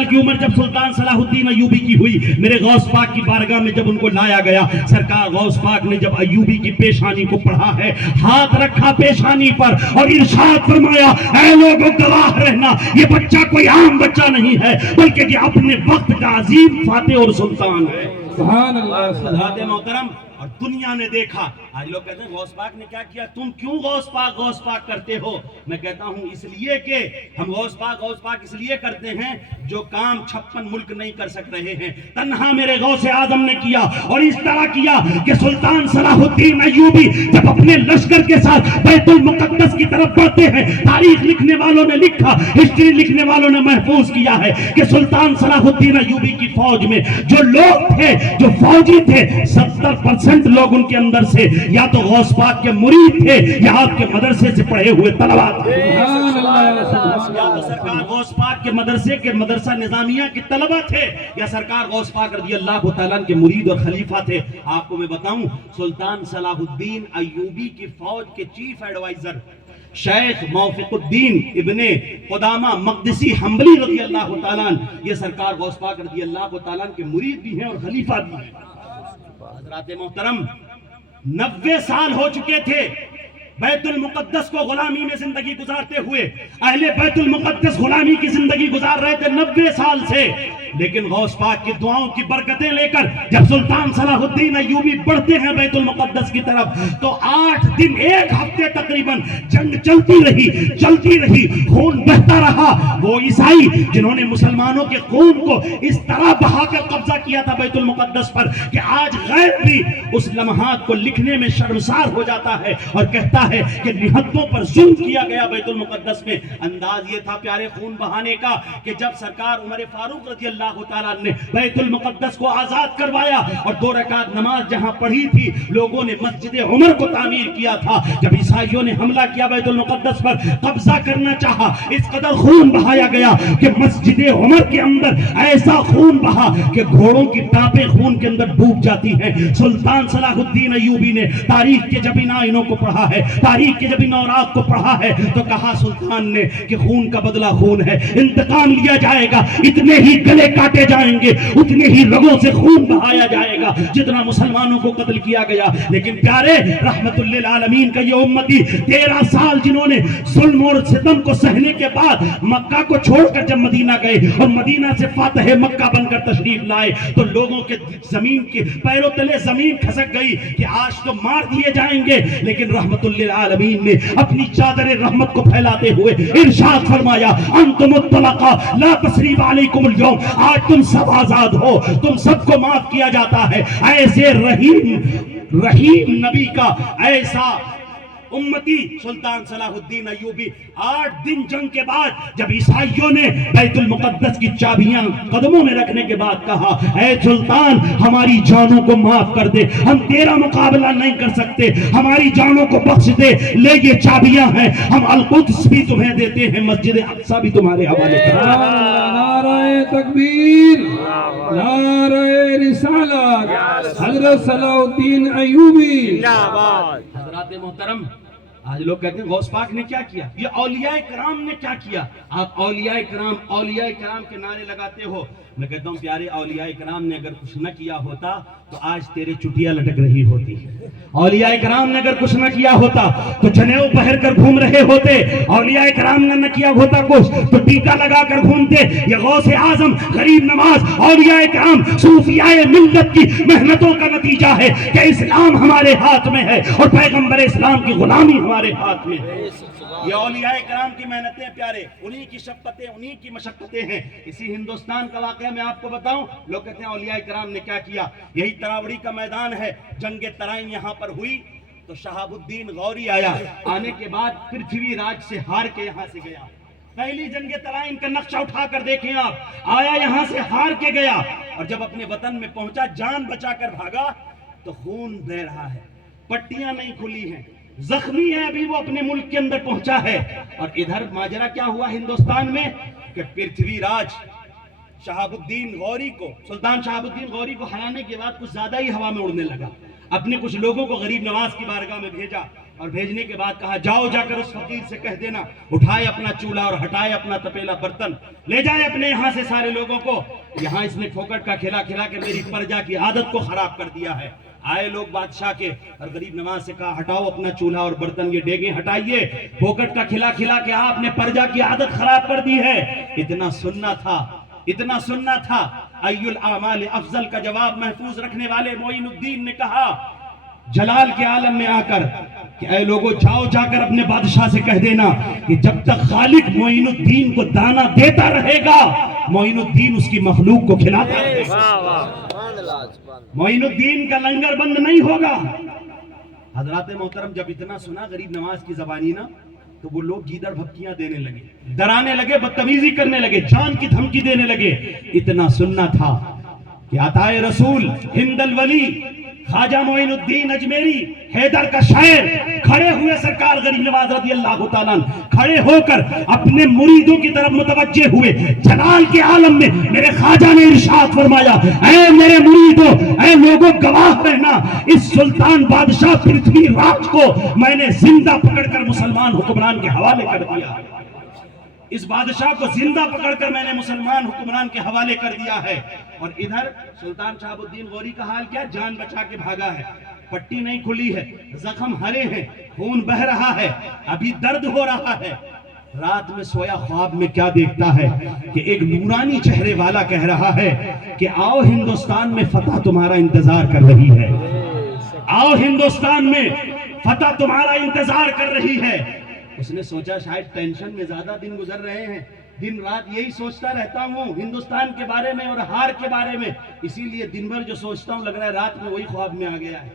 کی عمر جب سلطان صلاح الدین ایوبی کی ہوئی، میرے غوث پاک کی بارگاہ میں جب ان کو لایا گیا، سرکار غوث پاک نے جب ایوبی کی پیشانی کو پڑھا ہے، ہاتھ رکھا پیشانی پر اور ارشاد فرمایا اے لوگوں گواہ رہنا، یہ بچہ کوئی عام بچہ نہیں ہے بلکہ یہ اپنے وقت کا عظیم فاتح اور سلطان ہے۔ سبحان اللہ، حضرات محترم، اور دنیا نے دیکھا، آج لوگ کہتے ہیں غوث پاک نے کیا کیا، تم کیوں غوث پاک کرتے ہو؟ میں کہتا ہوں اس لیے کہ ہم غوث پاک اس لیے کرتے ہیں جو کام 56 ملک نہیں کر سک رہے ہیں، تنہا میرے غوث اعظم نے کیا، اور اس طرح کیا کہ سلطان صلاح الدین ایوبی جب اپنے لشکر کے ساتھ بیت المقدس کی طرف بڑھتے ہیں، تاریخ لکھنے والوں نے لکھا، ہسٹری لکھنے والوں نے محفوظ کیا ہے کہ سلطان صلاح الدین ایوبی کی فوج میں جو لوگ تھے، جو فوجی تھے، 70% لوگ ان کے اندر سے یا تو غوث پاک کے مرید تھے یا آپ کے مدرسے سے پڑھے ہوئے طلباء تھے، یا تو سرکار غوث پاک کے مدرسہ نظامیہ کے طلباء تھے یا سرکار غوث پاک رضی اللہ تعالیٰ عنہ کے مرید اور خلیفہ تھے۔ آپ کو میں بتاؤں سلطان صلاح الدین ایوبی کی فوج کے چیف ایڈوائزر شیخ موفق الدین ابن قدامہ مقدسی حنبلی رضی اللہ تعالیٰ عنہ، یہ سرکار غوث پاک رضی اللہ تعالیٰ عنہ کے مرید بھی ہیں اور خلیفہ بھی ہیں۔ حضرات محترم 90 سال ہو چکے تھے بیت المقدس کو غلامی میں زندگی گزارتے ہوئے، اہل بیت المقدس غلامی کی زندگی گزار رہے تھے 90 سال سے، لیکن غوث پاک کی دعاؤں کی برکتیں لے کر جب سلطان صلاح الدین ایوبی بڑھتے ہیں بیت المقدس کی طرف تو 8 دن 1 ہفتے تقریباً جنگ چلتی رہی، خون بہتا رہا۔ وہ عیسائی جنہوں نے مسلمانوں کے خون کو اس طرح بہا کر قبضہ کیا تھا بیت المقدس پر کہ آج غیر بھی اس لمحات کو لکھنے میں شرمسار ہو جاتا ہے اور کہتا ہے کہ نہتوں پر ظلم کیا گیا بیت المقدس میں۔ انداز یہ تھا پیارے خون بہانے کا کہ جب سرکار عمر فاروق رضی اللہ تعالیٰ نے بیت المقدس کو آزاد کروایا اور 2 رکعت نماز جہاں پڑھی تھی، لوگوں نے مسجد عمر کو تعمیر کیا تھا۔ جب عیسائیوں نے حملہ کیا بیت المقدس پر، قبضہ کرنا چاہا، اس قدر خون بہایا گیا کہ مسجد عمر کے اندر ایسا خون بہا کہ گھوڑوں کی ٹانپیں خون کے اندر ڈوب جاتی ہیں۔ سلطان صلاح الدین ایوبی نے تاریخ کے جب ان آئینوں کو پڑھا ہے، تاریخ کے جب ان اوراق کو پڑھا ہے تو کہا سلطان نے کہ خون کا بدلہ خون ہے، انتقام لیا جائے گا، اتنے ہی گلے کاٹے جائیں گے، اتنے ہی رگوں سے خون بہایا جائے گا جتنا مسلمانوں کو قتل کیا گیا۔ لیکن پیارے رحمت للعالمین کا یہ امتی 13 سال جنہوں نے ظلم اور ستم کو سہنے کے بعد مکہ کو چھوڑ کر جب مدینہ گئے اور مدینہ سے فاتح مکہ بن کر تشریف لائے تو لوگوں کے زمین کے پیروں تلے زمین کھسک گئی کہ آج تو مار دیے جائیں گے، لیکن رحمت للعالمین نے اپنی چادر رحمت کو پھیلاتے ہوئے ارشاد فرمایا انتم الطلقاء لا تثریب علیکم اليوم، آج تم سب آزاد ہو، تم سب کو معاف کیا جاتا ہے۔ ایسے رحیم نبی کا ایسا امتی سلطان صلاح الدین ایوبی 8 دن جنگ کے بعد جب عیسائیوں نے بیت المقدس کی چابیاں قدموں میں رکھنے کے بعد کہا اے سلطان ہماری جانوں کو معاف کر دے، ہم تیرا مقابلہ نہیں کر سکتے، ہماری جانوں کو بخش دے، لے یہ چابیاں ہیں، ہم القدس بھی تمہیں دیتے ہیں، مسجد اقصی بھی تمہارے حوالے کرتے ہیں۔ نعرہ تکبیر، نعرہ رسالت، حضرت صلاح الدین ایوبی۔ حضرات محترم، آج لوگ کہتے ہیں غوث پاک نے کیا کیا، یہ اولیاء کرام نے کیا کیا۔ آپ اولیاء کرام کے نعرے لگاتے ہو، میں کہتا ہوں پیارے اولیاء کرام نے اگر کچھ نہ کیا ہوتا تو آج تیرے چٹیاں لٹک رہی ہوتی۔ اولیاء کرام نے اگر کچھ نہ کیا ہوتا تو جنیو پہن کر گھوم رہے ہوتے، اولیاء کرام نے نہ کیا ہوتا کچھ تو ٹیکا لگا کر گھومتے۔ یہ غوث اعظم، غریب نواز، اولیاء کرام، صوفیاء ملت کی محنتوں کا نتیجہ ہے کہ اسلام ہمارے ہاتھ میں ہے اور پیغمبر اسلام کی غلامی ہمارے ہاتھ میں ہے۔ یہ اولیاء کرام کی محنتیں پیارے، انہی کی شفقتیں، انہی کی مشقتیں ہیں۔ اسی ہندوستان کا واقعہ میں آپ کو بتاؤں، لوگ کہتے ہیں اولیاء کرام نے کیا کیا، یہی تراوڑی کا میدان ہے، جنگ ترائن یہاں پر ہوئی تو شہاب الدین غوری آیا، آنے کے بعد پرتھوی راج سے ہار کے یہاں سے گیا۔ پہلی جنگ ترائن کا نقشہ اٹھا کر دیکھیں آپ، آیا یہاں سے ہار کے گیا اور جب اپنے وطن میں پہنچا جان بچا کر بھاگا تو خون بہہ رہا ہے، پٹیاں نہیں کھلی ہیں، زخمی ہے، ابھی وہ اپنے ملک کے اندر پہنچا ہے۔ اور ادھر ماجرا کیا ہوا ہندوستان میں کہ پرتھوی راج شہاب الدین غوری کو، سلطان شہاب الدین غوری کو ہرانے کے بعد کچھ زیادہ ہی ہوا میں اڑنے لگا، اپنے کچھ لوگوں کو غریب نواز کی بارگاہ میں بھیجا اور بھیجنے کے بعد کہا جاؤ جا کر اس فقیر سے کہہ دینا اٹھائے اپنا چولہا اور ہٹائے اپنا تپیلا برتن، لے جائے اپنے یہاں سے سارے لوگوں کو، یہاں اس نے پھوکٹ کا کھلا کھلا کے میری پرجا کی عادت کو خراب کر دیا ہے۔ آئے لوگ بادشاہ کے اور غریب نواز سے کہا ہٹاؤ اپنا چولہا اور برتن، یہ ڈیگیں ہٹائیے، پھوکٹ کا کھلا کھلا کے آپ نے پرجا کی عادت خراب کر دی ہے۔ اتنا سننا تھا ای الاعمال افضل کا جواب محفوظ رکھنے والے معین الدین نے کہا جلال کے عالم میں آ کر کہ اے لوگوں جاؤ جا کر اپنے بادشاہ سے کہہ دینا کہ جب تک خالق معین الدین کو دانا دیتا رہے گا معین الدین اس کی مخلوق کو کھلاتا رہے گا، معین الدین کا لنگر بند نہیں ہوگا۔ حضرات محترم، جب اتنا سنا غریب نواز کی زبانی نا تو وہ لوگ گیدڑ بھبکیاں دینے لگے، ڈرانے لگے، بدتمیزی کرنے لگے، جان کی دھمکی دینے لگے۔ اتنا سننا تھا کہ عطائے رسول ہند الولی خواجہ معین الدین اجمیری حیدر کا شاعر کھڑے ہوئے سرکار غریب نواز رضی اللہ تعالیٰ کھڑے ہو کر اپنے مریدوں کی طرف متوجہ ہوئے، جلال کے عالم میں میرے خواجہ نے ارشاد فرمایا اے میرے مریدوں، اے لوگوں گواہ رہنا، اس سلطان بادشاہ پرتھوی راج کو میں نے زندہ پکڑ کر مسلمان حکمران کے حوالے کر دیا، اس بادشاہ کو زندہ پکڑ کر میں نے مسلمان حکمران کے حوالے کر دیا ہے۔ اور ادھر سلطان شہاب الدین غوری کا حال کیا، جان بچا کے بھاگا ہے۔ پٹی نہیں کھلی ہے، زخم ہرے ہیں، خون بہ رہا ہے، ابھی درد ہو رہا ہے۔ رات میں سویا خواب میں کیا دیکھتا ہے کہ ایک نورانی چہرے والا کہہ رہا ہے کہ آؤ ہندوستان میں فتح تمہارا انتظار کر رہی ہے، آؤ ہندوستان میں فتح تمہارا انتظار کر رہی ہے۔ اس نے سوچا شاید ٹینشن میں زیادہ دن گزر رہے ہیں، دن رات یہی سوچتا رہتا ہوں ہندوستان کے بارے میں اور ہار کے بارے میں، اسی لیے دن بھر جو سوچتا ہوں لگ رہا ہے رات میں وہی خواب میں آ گیا ہے۔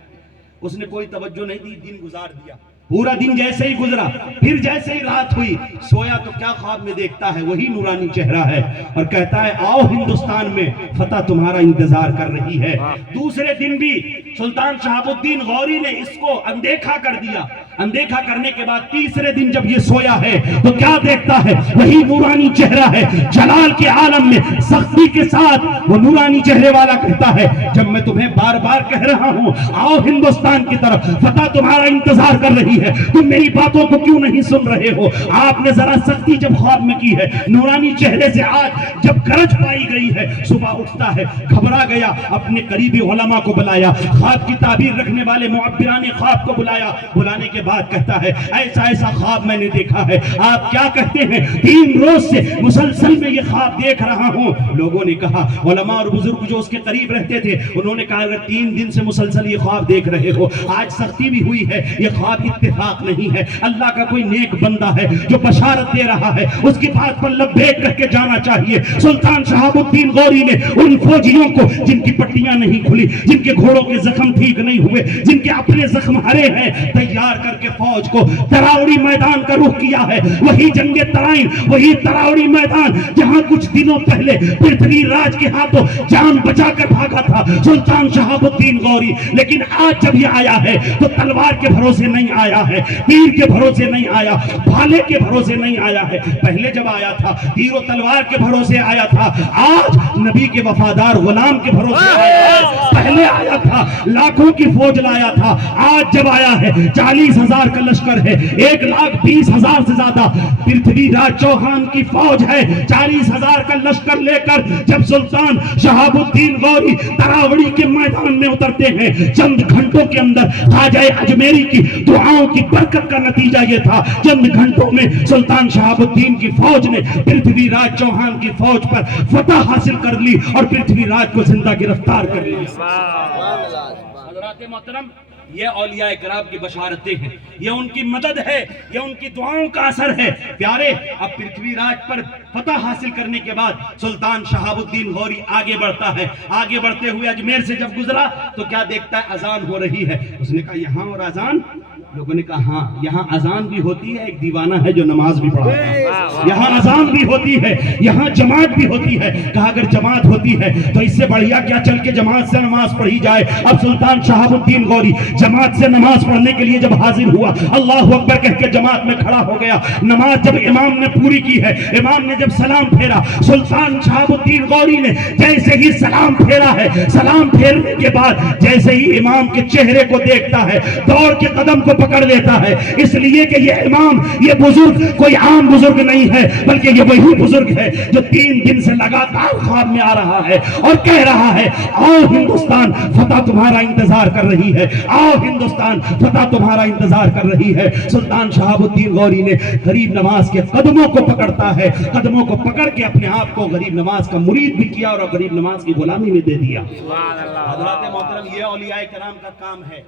اس نے کوئی توجہ نہیں دی، دن گزار دیا، پورا دن جیسے ہی گزرا، پھر جیسے ہی رات ہوئی، سویا تو کیا خواب میں دیکھتا ہے وہی نورانی چہرہ ہے اور کہتا ہے آؤ ہندوستان میں فتح تمہارا انتظار کر رہی ہے۔ دوسرے دن بھی سلطان شہاب الدین غوری نے اس کو اندیکھا کر دیا، اندیکھا کرنے کے بعد تیسرے دن جب یہ سویا ہے تو کیا دیکھتا ہے وہی نورانی چہرہ ہے۔ جلال کے عالم میں سختی کے ساتھ وہ نورانی چہرے والا کہتا ہے جب میں تمہیں بار بار کہہ رہا ہوں آؤ ہندوستان کی طرف فتح تمہارا انتظار کر رہی ہے، تم میری باتوں کو کیوں نہیں سن رہے ہو؟ آپ نے ذرا سختی جب خواب میں کی ہے، نورانی چہرے سے آج جب گرج پائی گئی ہے، صبح اٹھتا ہے، گھبرا گیا، اپنے قریبی علماء کو بلایا، خواب کی تعبیر رکھنے والے معبران خواب کو بلایا، بلانے کے بعد کہتا ہے ایسا ایسا خواب میں نے دیکھا ہے، آپ کیا کہتے ہیں؟ 3 روز سے مسلسل میں یہ خواب دیکھ رہا ہوں۔ لوگوں نے کہا، علماء اور بزرگ جو اس کے قریب رہتے تھے انہوں نے کہا اگر 3 دن سے مسلسل یہ خواب دیکھ رہے ہو، آج سختی بھی ہوئی ہے، یہ خواب اتفاق نہیں ہے، اللہ کا کوئی نیک بندہ ہے جو بشارت دے رہا ہے، اس کی بات پر لبیک کہہ کے جانا چاہیے۔ سلطان شہاب الدین غوری نے ان فوجیوں کو جن کی پٹیاں نہیں کھلی، جن کے گھوڑوں کے زخم ٹھیک نہیں ہوئے، جن کے اپنے زخم ہرے ہیں، تیار کر کے فوج کو تراوڑی میدان کا رخ کیا ہے، وہی جنگ ترائن، وہی تراوڑی میدان جہاں کچھ دنوں پہلے پرتھوی راج کے ہاتھوں جان بچا کر بھاگا تھا سلطان شہاب الدین غوری۔ لیکن آج جب یہ آیا ہے تو تلوار کے بھروسے نہیں آیا ہے، تیر کے بھروسے نہیں آیا، بھالے کے بھروسے نہیں آیا ہے، پہلے جب آیا تھا تیر و تلوار کے بھروسے آیا تھا، آج نبی کے وفادار غلام کے بھروسے آیا ہے۔ پہلے آیا تھا لاکھوں کی فوج لایا تھا، آج جب آیا ہے 40,000 کا لشکر ہے، 1,20,000 سے زیادہ پرتھوی راج چوہان کی فوج ہے، 40,000 کا لشکر لے کر جب سلطان شہاب الدین غوری تراوڑی کے میدان میں اترتے ہیں، چند گھنٹوں کے اندر خواجہ اجمیری کی دعاؤں کی برکت کا نتیجہ یہ تھا، چند گھنٹوں میں سلطان شہاب الدین کی فوج نے پرتھوی راج چوہان کی فوج پر فتح حاصل کر لی اور پرتھوی راج کو زندہ گرفتار کر لی۔ حضرات محترم، یہ اولیاء کرام کی بشارتیں ہیں، یہ ان کی مدد ہے، یہ ان کی دعاؤں کا اثر ہے۔ پیارے، اب پرتھوی راج پر فتح حاصل کرنے کے بعد سلطان شہاب الدین غوری آگے بڑھتا ہے، آگے بڑھتے ہوئے اجمیر سے جب گزرا تو کیا دیکھتا ہے اذان ہو رہی ہے۔ اس نے کہا یہاں اور اذان؟ لوگوں نے کہا ہاں یہاں اذان بھی ہوتی ہے، ایک دیوانہ ہے جو نماز بھی پڑھاتا ہے، یہاں اذان بھی ہوتی ہے، یہاں جماعت بھی ہوتی ہے۔ کہا اگر جماعت ہوتی ہے تو اس سے بڑھیا کیا چل کے جماعت سے نماز پڑھی جائے۔ اب سلطان شہاب الدین غوری جماعت سے نماز پڑھنے کے لیے جب حاضر ہوا، اللہ اکبر کہہ کے جماعت میں کھڑا ہو گیا۔ نماز جب امام نے پوری کی ہے، امام نے جب سلام پھیرا، سلطان شہاب الدین غوری نے جیسے ہی سلام پھیرا ہے، سلام پھیرنے کے بعد جیسے ہی امام کے چہرے کو دیکھتا ہے دوڑ کے قدم کو پکڑ لیتا ہے، اس لیے کہ یہ امام، یہ بزرگ کوئی عام بزرگ نہیں ہے بلکہ یہ وہی بزرگ ہے جو 3 دن سے لگاتار خواب میں آ رہا ہے اور کہہ رہا ہے آؤ ہندوستان فتح تمہارا انتظار کر رہی ہے، آؤ ہندوستان فتح تمہارا انتظار کر رہی ہے۔ سلطان شہاب الدین غوری نے غریب نواز کے قدموں کو پکڑتا ہے، قدموں کو پکڑ کے اپنے آپ کو غریب نواز کا مرید بھی کیا اور غریب نواز کی غلامی میں دے دیا۔ حضرات محترم، یہ اولیاء کرام کا کام ہے،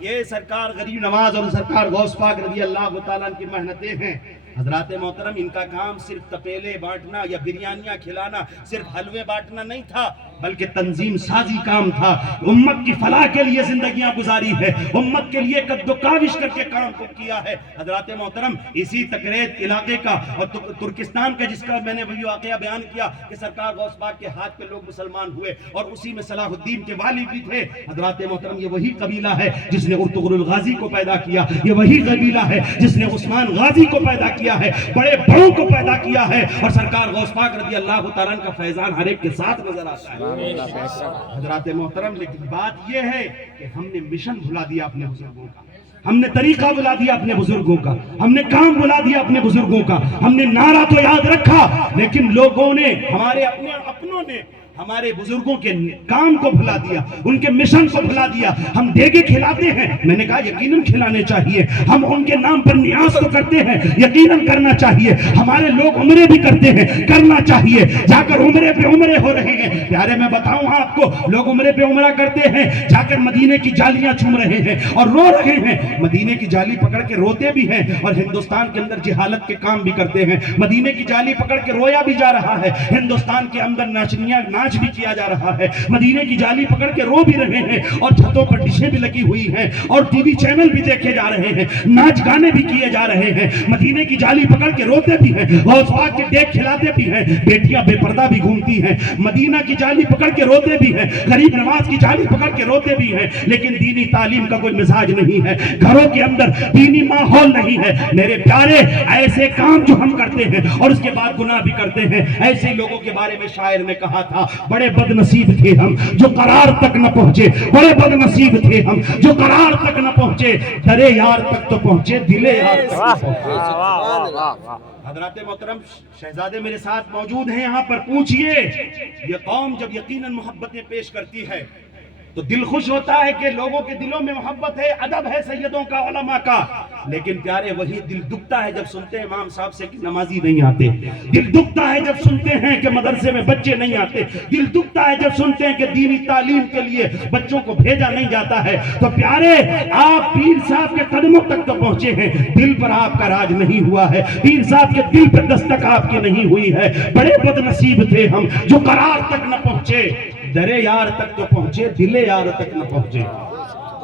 یہ سرکار غریب نواز اور سرکار غوث پاک رضی اللہ تعالیٰ کی محنتیں ہیں۔ حضرات محترم، ان کا کام صرف تپیلے بانٹنا یا بریانیاں کھلانا، صرف حلوے بانٹنا نہیں تھا بلکہ تنظیم سازی کام تھا۔ امت کی فلاح کے لیے زندگیاں گزاری ہے، امت کے لیے قد و کاوش کر کے کام کو کیا ہے۔ حضرات محترم، اسی تکریت علاقے کا اور ترکستان کا جس کا میں نے وہی واقعہ بیان کیا کہ سرکار غوث پاک کے ہاتھ پہ لوگ مسلمان ہوئے اور اسی میں صلاح الدین کے والد بھی تھے۔ حضرات محترم، یہ وہی قبیلہ ہے جس نے ارطغرل الغازی کو پیدا کیا، یہ وہی قبیلہ ہے جس نے عثمان غازی کو پیدا کیا ہے، بڑے بڑوں کو پیدا کیا ہے، اور سرکار غوث پاک رضی اللہ تعالیٰ کا فیضان ہر ایک کے ساتھ نظر آتا ہے۔ حضرات محترم، لیکن بات یہ ہے کہ ہم نے مشن بھلا دیا اپنے بزرگوں کا، ہم نے طریقہ بلا دیا اپنے بزرگوں کا، ہم نے کام بلا دیا اپنے بزرگوں کا، ہم نے نعرہ تو یاد رکھا لیکن لوگوں نے، ہمارے اپنوں نے ہمارے بزرگوں کے کام کو بھلا دیا، ان کے مشن کو بھلا دیا۔ ہم دیگے کھلاتے ہیں، میں نے کہا یقیناً کھلانے چاہیے۔ ہم ان کے نام پر نیاز تو کرتے ہیں، یقیناً کرنا چاہیے۔ ہمارے لوگ عمرے بھی کرتے ہیں، کرنا چاہیے۔ جا کر عمرے پہ عمرے ہو رہے ہیں، پیارے میں بتاؤں آپ کو، لوگ عمرے پہ عمرہ کرتے ہیں، جا کر مدینے کی جالیاں چوم رہے ہیں اور رو رہے ہیں۔ مدینے کی جالی پکڑ کے روتے بھی ہیں، اور ہندوستان کے اندر جہالت کے کام بھی کرتے ہیں۔ مدینے کی جالی پکڑ کے رویا بھی جا رہا ہے، ہندوستان کے اندر ناچ بھی کیا جا رہا ہے۔ مدینے کی جالی پکڑ کے رو بھی رہے ہیں، اور چھتوں پر ڈشیں بھی لگی ہوئی ہیں، اور ٹی وی چینل بھی دیکھے جا رہے ہیں، ناچ گانے بھی کیے جا رہے ہیں۔ مدینے کی جالی پکڑ کے روتے بھی ہیں، غوث پاک کے دیکھ کھلاتے بھی ہیں، بیٹیاں بے پردہ بھی گھومتی ہیں۔ مدینہ کی جالی پکڑ کے روتے بھی ہیں، غریب نواز کی جالی پکڑ کے روتے بھی ہیں، لیکن دینی تعلیم کا کوئی مزاج نہیں ہے، گھروں کے اندر دینی ماحول نہیں ہے۔ میرے پیارے، ایسے کام جو ہم کرتے ہیں اور اس کے بعد گناہ بھی کرتے ہیں، ایسے لوگوں کے بارے میں شاعر نے کہا تھا، بڑے بد نصیب تھے ہم جو قرار تک نہ پہنچے، بڑے بد نصیب تھے ہم جو قرار تک نہ پہنچے، درے یار تک تو پہنچے، دلے یار تک تو پہنچے۔ حضرات محترم، شہزادے میرے ساتھ موجود ہیں یہاں پر، پوچھئے یہ قوم جب یقیناً محبتیں پیش کرتی ہے تو دل خوش ہوتا ہے کہ لوگوں کے دلوں میں محبت ہے، ادب ہے سیدوں کا، علماء کا، لیکن پیارے وہی دل دکھتا ہے جب سنتے ہیں امام صاحب سے کہ نمازی نہیں آتے، دل دکھتا ہے جب سنتے ہیں کہ مدرسے میں بچے نہیں آتے، دل دکھتا ہے جب سنتے ہیں کہ دینی تعلیم کے لیے بچوں کو بھیجا نہیں جاتا ہے۔ تو پیارے، آپ پیر صاحب کے قدموں تک تو پہنچے ہیں، دل پر آپ کا راج نہیں ہوا ہے، پیر صاحب کے دل پر دستک آپ کی نہیں ہوئی ہے۔ بڑے بد نصیب تھے ہم جو قرار تک نہ پہنچے، درے یار تک تو پہنچے، دلے یار تک نہ پہنچے۔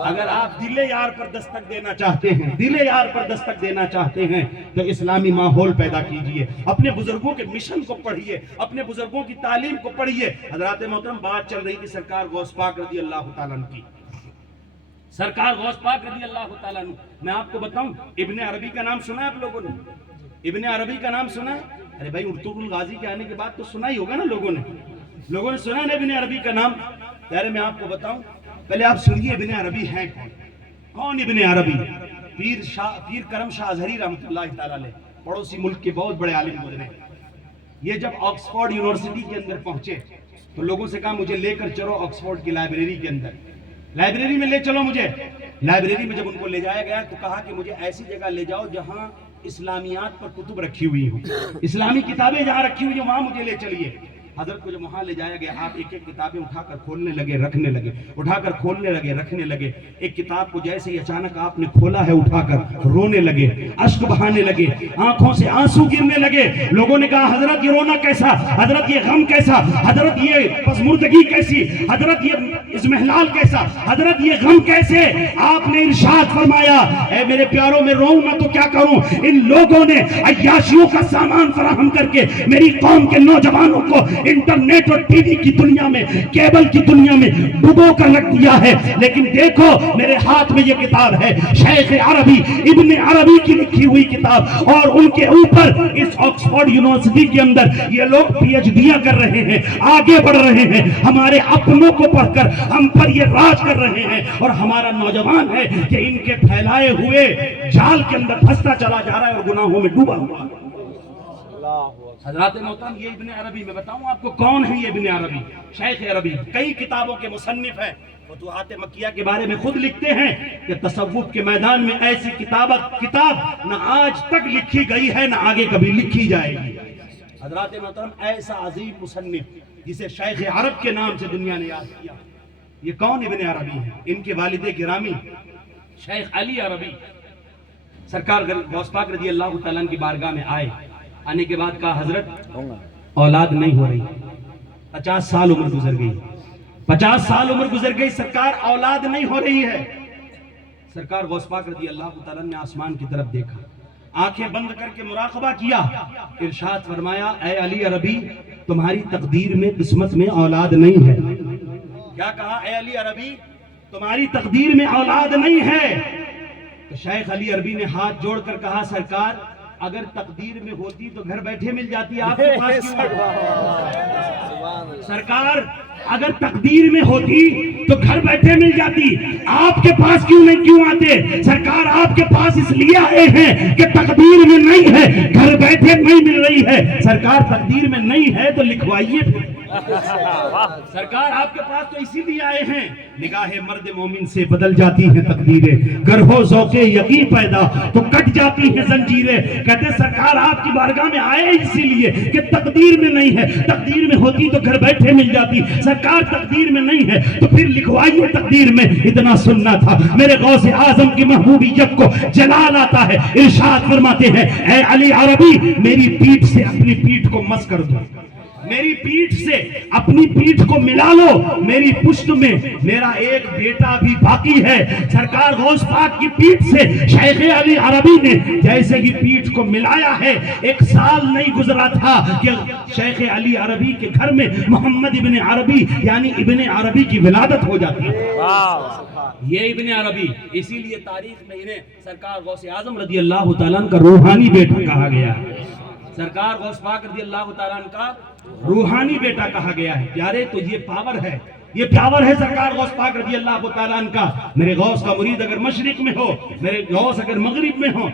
اگر آپ دل یار پر دستک دینا چاہتے ہیں، دل یار پر دستک دینا چاہتے ہیں تو اسلامی ماحول پیدا کیجئے، اپنے بزرگوں کے مشن کو پڑھیے، اپنے بزرگوں کی تعلیم کو پڑھیے۔ حضرات محترم، بات چل رہی تھی سرکار غوث پاک رضی اللہ تعالیٰ عنہ کی، سرکار غوث پاک رضی اللہ تعالیٰ عنہ۔ میں آپ کو بتاؤں، ابن عربی کا نام سنا ہے آپ لوگوں نے؟ ابن عربی کا نام سنا ہے؟ ارے بھائی، ارطغرل الغازی کے آنے کے بعد تو سنا ہی ہوگا نا لوگوں نے سنا ہے ابن عربی کا نام؟ یار میں آپ کو بتاؤں، پہلے آپ سنیے ابن عربی ہیں کون ابن عربی؟ پیر کرم شاہ ازہری رحمۃ اللہ تعالیٰ علیہ، پڑوسی ملک کے بہت بڑے عالم گزرے۔ یہ جب آکسفورڈ یونیورسٹی کے اندر پہنچے تو لوگوں سے کہا مجھے لے کر چلو آکسفورڈ کی لائبریری کے اندر، لائبریری میں لے چلو مجھے۔ لائبریری میں جب ان کو لے جایا گیا تو کہا کہ مجھے ایسی جگہ لے جاؤ جہاں اسلامیات پر کتب رکھی ہوئی ہوں، اسلامی کتابیں جہاں رکھی ہوئی ہیں وہاں مجھے لے چلیے۔ حضرت کو جب وہاں لے جایا گیا، آپ ایک ایک کتابیں اٹھا کر کھولنے لگے، رکھنے لگے، اٹھا کر کھولنے لگے، رکھنے لگے۔ ایک کتاب کو جیسے ہی اچانک آپ نے کھولا ہے اٹھا کر، رونے لگے، اشک بہانے لگے، آنکھوں سے آنسو گرنے لگے۔ لوگوں نے کہا حضرت یہ رونا کیسا، حضرت یہ غم کیسا، حضرت یہ پسمردگی کیسی، حضرت یہ اضمحلال کیسا، حضرت یہ غم کیسے؟ آپ نے ارشاد فرمایا، اے میرے پیاروں، میں روؤں نہ تو کیا کروں، ان لوگوں نے عیاشیوں کا سامان فراہم کر کے میری قوم کے نوجوانوں کو انٹرنیٹ اور ٹی وی کی دنیا میں، کیبل کی دنیا میں ڈبو کر رکھ دیا ہے۔ لیکن دیکھو میرے ہاتھ میں یہ کتاب ہے، شیخ عربی ابن عربی کی لکھی ہوئی کتاب، اور ان کے اوپر اس آکسفورڈ یونیورسٹی کے اندر یہ لوگ پی ایچ ڈیاں کر رہے ہیں، آگے بڑھ رہے ہیں، ہمارے اپنوں کو پڑھ کر ہم پر یہ راج کر رہے ہیں، اور ہمارا نوجوان ہے کہ ان کے پھیلائے ہوئے جال کے اندر پھنستا چلا جا رہا ہے اور گناہوں میں ڈوبا ہوا ہے۔ حضرات محترم، یہ ابن عربی، میں بتاؤں آپ کو کون ہے یہ ابن عربی؟ شیخ عربی کئی کتابوں کے مصنف ہیں، فتوحات مکیہ کے بارے میں خود لکھتے ہیں کہ تصوف کے میدان میں ایسی کتاب نہ آج تک لکھی گئی ہے نہ آگے کبھی لکھی جائے گی۔ حضرات محترم، ایسا عظیم مصنف جسے شیخ عرب کے نام سے دنیا نے یاد کیا، یہ کون ابن عربی ہے؟ ان کے والد گرامی شیخ علی عربی سرکار غوث پاک رضی اللہ تعالیٰ عنہ کی بارگاہ میں آئے، آنے کے بعد کہا حضرت اولاد نہیں ہو رہی، 50 سال عمر گزر گئی، 50 سال عمر گزر گئی، سرکار اولاد نہیں ہو رہی ہے۔ سرکار غوث پاک رضی اللہ تعالیٰ نے آسمان کی طرف دیکھا، آنکھیں بند کر کے مراقبہ کیا، ارشاد فرمایا، اے علی عربی، تمہاری تقدیر میں، قسمت میں اولاد نہیں ہے۔ کیا کہا؟ اے علی عربی، تمہاری تقدیر میں اولاد نہیں ہے۔ تو شیخ علی عربی نے ہاتھ جوڑ کر کہا، سرکار اگر تقدیر میں ہوتی تو گھر بیٹھے مل جاتی، آپ کے پاس کیوں آئی؟ سرکار اگر تقدیر میں ہوتی تو گھر بیٹھے مل جاتی، آپ کے پاس کیوں آتے؟ سرکار آپ کے پاس اس لیے آئے ہیں کہ تقدیر میں نہیں ہے، گھر بیٹھے نہیں مل رہی ہے۔ سرکار تقدیر میں نہیں ہے تو لکھوائیے۔ سرکار آپ کے پاس تو اسی لیے آئے ہیں، نگاہ مرد مومن سے بدل جاتی ہیں تقدیریں، گر ہو ذوق یقین پیدا تو کٹ جاتی ہیں زنجیریں۔ کہتے ہیں سرکار آپ کی بارگاہ میں آئے اسی لیے کہ تقدیر میں نہیں ہے، تقدیر میں ہوتی تو گھر بیٹھے مل جاتی، سرکار تقدیر میں نہیں ہے تو پھر لکھوائیے تقدیر میں۔ اتنا سننا تھا میرے غوث اعظم کی محبوبیت کو جلال آتا ہے، ارشاد فرماتے ہیں اے علی عربی میری پیٹھ سے اپنی پیٹھ کو مس کر دو، میری پیٹھ سے اپنی پیٹھ کو ملا لو، میری پشت میں میرا ایک بیٹا بھی باقی ہے۔ سرکار غوث پاک کی پیٹھ سے شیخ علی عربی نے جیسے ہی پیٹھ کو ملایا ہے، ایک سال نہیں گزرا تھا کہ شیخ علی عربی کے گھر میں محمد ابن عربی یعنی ابن عربی کی ولادت ہو جاتی ہے۔ یہ ابن عربی، اسی لیے تاریخ میں انہیں سرکار غوث اعظم رضی اللہ تعالیٰ کا روحانی بیٹا کہا گیا ہے۔ سرکار غوث پاک رضی اللہ تعالیٰ کا روحانی بیٹا کہا گیا ہے۔ پیارے تو یہ پاور ہے، یہ پاور ہے سرکار غوث پاک رضی اللہ تعالیٰ کا۔ میرے غوث کا مرید اگر مشرق میں ہو، میرے غوث اگر مغرب میں ہو،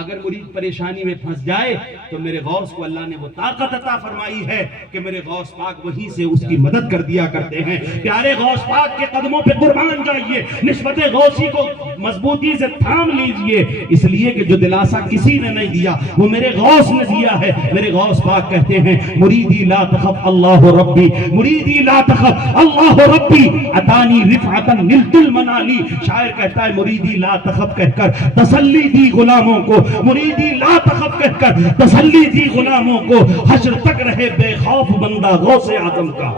اگر مرید پریشانی میں پھنس جائے تو میرے غوث کو اللہ نے وہ طاقت عطا فرمائی ہے کہ میرے غوث پاک وہیں سے اس کی مدد کر دیا کرتے ہیں۔ پیارے غوث پاک کے قدموں پہ قربان جائیے، نسبت غوثی کو مضبوطی سے تھام لیجئے، اس لیے کہ جو دلاسا کسی نے نہیں دیا وہ میرے غوث نے دیا ہے۔ میرے غوث پاک کہتے ہیں مریدی لا تخف اللہ ربی، مریدی لا تخف اللہ ربی اتانی رفعتا نلت المنالی۔ شاعر کہتا ہے مریدی لا تخف کہہ کر تسلی دی غلاموں کو، مریدی لا تخف کہہ کر تسلی دی غلاموں کو، حشر تک رہے بے خوف بندہ غوث اعظم کا۔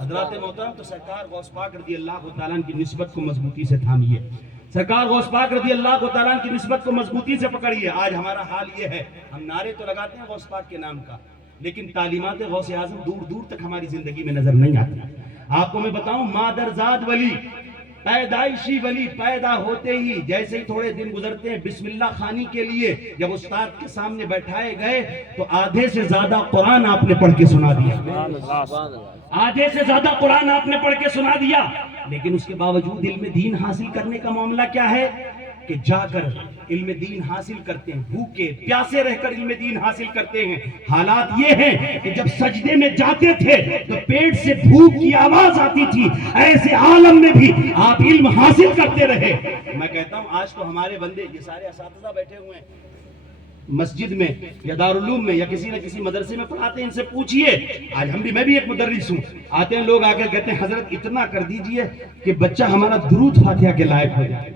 حضرات محترم تو سرکار غوث پاک رضی اللہ تعالیٰ کی نسبت کو مضبوطی سے تھامیے، سرکار غوث پاک رضی اللہ تعالیٰ کی نسبت کو مضبوطی سے پکڑیے۔ آج ہمارا حال یہ ہے، ہم نعرے تو لگاتے ہیں غوث پاک کے نام کا، لیکن تعلیمات غوث اعظم دور دور تک ہماری زندگی میں نظر نہیں آتی۔ آپ کو میں بتاؤں مادرزاد ولی، پیدائشی ولی پیدا ہوتے ہی جیسے ہی تھوڑے دن گزرتے ہیں بسم اللہ خوانی کے لیے جب استاد کے سامنے بیٹھائے گئے تو آدھے سے زیادہ قرآن آپ نے پڑھ کے سنا دیا، آدھے سے زیادہ قرآن آپ نے پڑھ کے سنا دیا، لیکن اس کے باوجود علم دین حاصل کرنے کا معاملہ کیا ہے کہ جا کر علم دین حاصل کرتے ہیں، بھوکے پیاسے رہ کر علم دین حاصل کرتے ہیں۔ حالات یہ ہیں کہ جب سجدے میں جاتے تھے تو پیٹ سے بھوک کی آواز آتی تھی، ایسے عالم میں بھی آپ علم حاصل کرتے رہے۔ میں کہتا ہوں آج تو ہمارے بندے یہ سارے اساتذہ بیٹھے ہوئے ہیں مسجد میں یا دارالعلوم میں یا کسی نہ کسی مدرسے میں پڑھاتے ہیں، ان سے پوچھئے، آج میں بھی ایک مدرس ہوں، آتے ہیں لوگ آ کر کہتے ہیں حضرت اتنا کر دیجئے کہ بچہ ہمارا درود فاتحہ کے لائق ہو جائے۔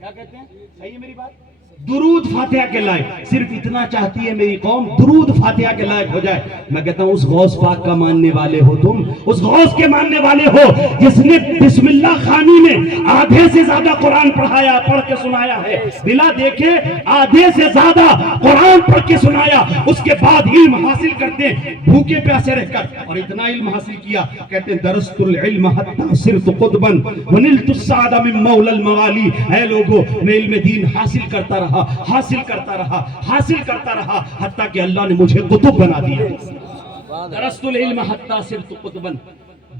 کیا کہتے ہیں؟ صحیح ہے میری بات؟ درود فاتحہ کے لائق، صرف اتنا چاہتی ہے میری قوم درود فاتحہ کے لائق ہو جائے۔ میں کہتا ہوں اس غوث پاک کا ماننے والے ہو تم، اس غوث کے ماننے والے ہو جس نے بسم اللہ خوانی میں آدھے سے زیادہ قرآن پڑھایا، پڑھ کے سنایا ہے، بلا دیکھے آدھے سے زیادہ قرآن پڑھ کے سنایا، اس کے بعد علم حاصل کرتے ہیں بھوکے پیاسے رہ کر، اور اتنا علم حاصل کیا کہتے ہیں درست العلم حتی صرت قطبا ونلت السعد من مولا الموالی۔ اے لوگو میں علم دین حاصل کرتا رہا، حاصل کرتا رہا، حاصل کرتا رہا، حتیٰ کہ اللہ نے مجھے قطب بنا دیا۔ درست العلم حتی صرت قطبا،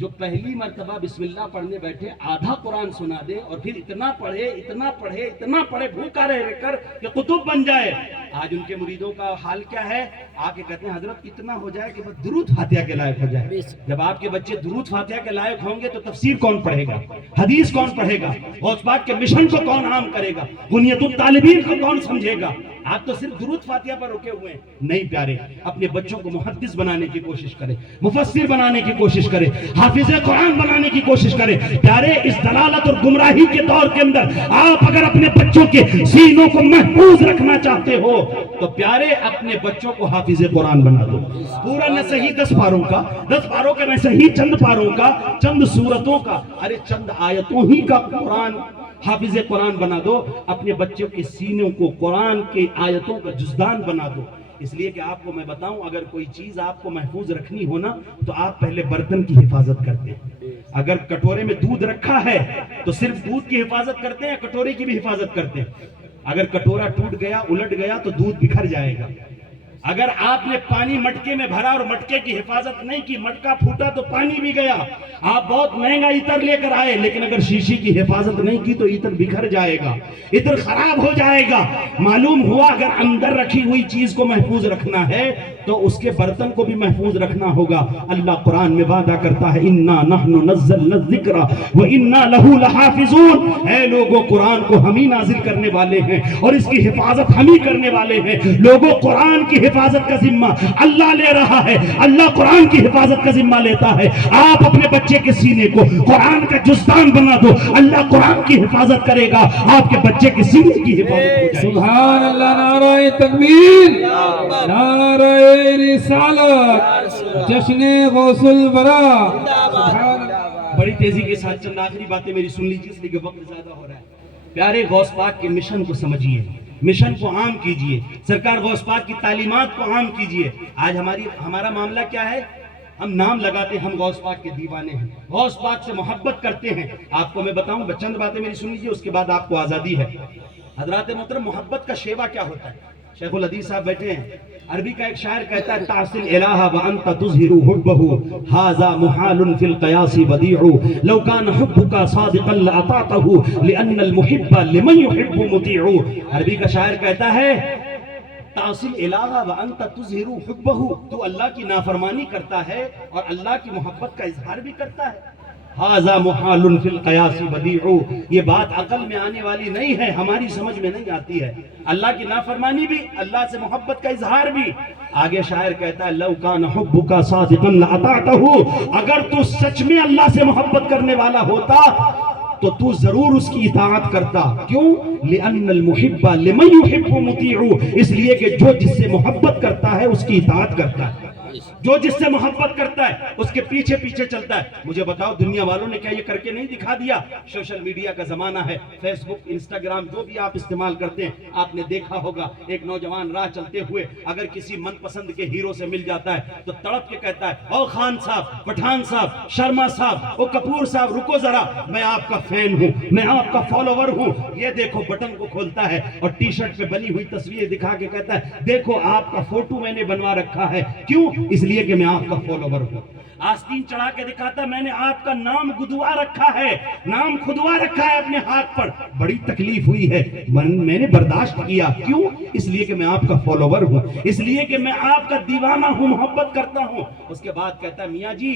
جو پہلی مرتبہ بسم اللہ پڑھنے بیٹھے آدھا قرآن سنا دے اور پھر اتنا پڑھے اتنا پڑھے اتنا پڑھے بھوکا رہ کر کہ قطب بن جائے۔ آج ان کے مریدوں کا حال کیا ہے؟ آ کے کہتے ہیں حضرت اتنا ہو جائے کہ بس درود فاتحہ کے لائق ہو جائے۔ جب آپ کے بچے درود فاتحہ کے لائق ہوں گے تو تفسیر کون پڑھے گا، حدیث کون پڑھے گا، غوث پاک کے مشن کو کون عام کرے گا، بنیت الطالبین کو کون سمجھے گا؟ آپ تو صرف درود فاتحہ پر رکے ہوئے ہیں۔ نہیں پیارے، اپنے بچوں کو محدث بنانے کی کوشش کرے، مفسر بنانے کی کوشش کرے، حافظ قرآن بنانے کی کوشش کرے۔ پیارے اس دلالت اور گمراہی کے دور کے اندر آپ اگر اپنے بچوں کے سینوں کو محفوظ رکھنا چاہتے ہو تو پیارے اپنے بچوں کو حافظ قرآن بنا دو، پورا نہ صحیح 10 پاروں کا، 10 پاروں کا نہ صحیح چند پاروں کا، چند سورتوں کا، ارے چند آیتوں ہی کا قرآن حافظ قرآن بنا دو۔ اپنے بچوں کے سینوں کو قرآن کے آیتوں کا جزدان بنا دو، اس لیے کہ آپ کو میں بتاؤں اگر کوئی چیز آپ کو محفوظ رکھنی ہو نا تو آپ پہلے برتن کی حفاظت کرتے ہیں۔ اگر کٹورے میں دودھ رکھا ہے تو صرف دودھ کی حفاظت کرتے ہیں یا کٹورے کی بھی حفاظت کرتے ہیں؟ اگر کٹورا ٹوٹ گیا، الٹ گیا تو دودھ بکھر جائے گا۔ اگر آپ نے پانی مٹکے میں بھرا اور مٹکے کی حفاظت نہیں کی، مٹکا پھوٹا تو پانی بھی گیا. آپ بہت مہنگا عطر لے کر آئے، لیکن اگر شیشے کی حفاظت نہیں کی تو عطر بکھر جائے گا، عطر خراب ہو جائے گا. معلوم ہوا اگر اندر رکھی ہوئی چیز کو محفوظ رکھنا ہے تو اس کے برتن کو بھی محفوظ رکھنا ہوگا. اللہ قرآن میں وعدہ کرتا ہے اِنَّا نَحْنُ نَزَّلْنَا الذِّكْرَ وَإِنَّا لَهُ لَحَافِظُونَ. اے لوگوں، قرآن کو ہم ہی نازل کرنے والے ہیں اور اس کی حفاظت ہم ہی کرنے والے ہیں. لوگوں، قرآن کی حفاظت کا ذمہ اللہ لے رہا ہے. اللہ قرآن کی حفاظت کا ذمہ لیتا ہے. آپ اپنے بچے کے سینے کو قرآن کا جزدان بنا دو، اللہ قرآن کی حفاظت کرے گا، آپ کے بچے کے سینے کی حفاظت ہو جائے گی. سبحان اللہ. نعرہ تکبیر، نعرہ رسالت، جشن غوث الورا. سبحان اللہ. بڑی تیزی کے ساتھ چند آخری باتیں میری سن لیجیے، اس لیے کہ وقت زیادہ ہو رہا ہے. پیارے غوث پاک کے مشن کو سمجھیے، مشن کو عام کیجئے، سرکار غوث پاک کی تعلیمات کو عام کیجئے. آج ہمارا معاملہ کیا ہے؟ ہم نام لگاتے ہیں، ہم غوث پاک کے دیوانے ہیں، غوث پاک سے محبت کرتے ہیں. آپ کو میں بتاؤں، چند باتیں میری سن لیجیے، اس کے بعد آپ کو آزادی ہے. حضرات محترم، محبت کا شیوا کیا ہوتا ہے؟ شیخ الحدیث صاحب بیٹھے ہیں. عربی کا ایک شاعر کہتا ہے تعصل الہ وانت تظہر حبہ ھذا محال فی القیاس بدیع لو کان حبک صادقا لاطعته لان المحب لمن يحب مطیع. عربی کا شاعر کہتا ہے تعصل الہ وانت تظہر حبہ، تو اللہ کی نافرمانی کرتا ہے اور اللہ کی محبت کا اظہار بھی کرتا ہے. ھذا محال فی القیاس بدیع، یہ بات عقل میں آنے والی نہیں ہے، ہماری سمجھ میں نہیں آتی ہے. اللہ کی نافرمانی بھی، اللہ سے محبت کا اظہار بھی. آگے شاعر کہتا ہے لو کان حبک صادقا لاطعته، اگر تو سچ میں اللہ سے محبت کرنے والا ہوتا تو تو ضرور اس کی اطاعت کرتا. کیوں؟ لأن المحب لمن يحب مطیع، اس لیے کہ جو جس سے محبت کرتا ہے اس کی اطاعت کرتا ہے، جو جس سے محبت کرتا ہے اس کے پیچھے پیچھے چلتا ہے. مجھے بتاؤ، دنیا والوں نے کیا یہ کر کے نہیں دکھا دیا؟ سوشل میڈیا کا زمانہ ہے، فیس بک، انسٹاگرام، جو بھی آپ استعمال کرتے ہیں، آپ نے دیکھا ہوگا ایک نوجوان راہ چلتے ہوئے اگر کسی من پسند کے ہیرو سے مل جاتا ہے تو تڑپ کے کہتا ہے او خان صاحب، پٹھان صاحب، شرما صاحب، او کپور صاحب، رکو ذرا، میں آپ کا فین ہوں، میں آپ کا فالوور ہوں. یہ دیکھو، بٹن کو کھولتا ہے اور ٹی شرٹ پہ بنی ہوئی تصویر دکھا کے کہتا ہے دیکھو آپ کا فوٹو میں نے بنوا رکھا ہے. کیوں؟ اس لیے کہ میں آپ کا فالوور ہوں. آستین چڑھا کے دکھاتا میں نے آپ کا نام گدوا رکھا ہے، نام کھدوا رکھا ہے اپنے ہاتھ پر. بڑی تکلیف ہوئی ہے، میں نے برداشت کیا. کیوں؟ اس لیے کہ میں آپ کا فالوور ہوں، اس لیے کہ میں آپ کا دیوانہ ہوں، محبت کرتا ہوں. اس کے بعد کہتا ہے میاں جی،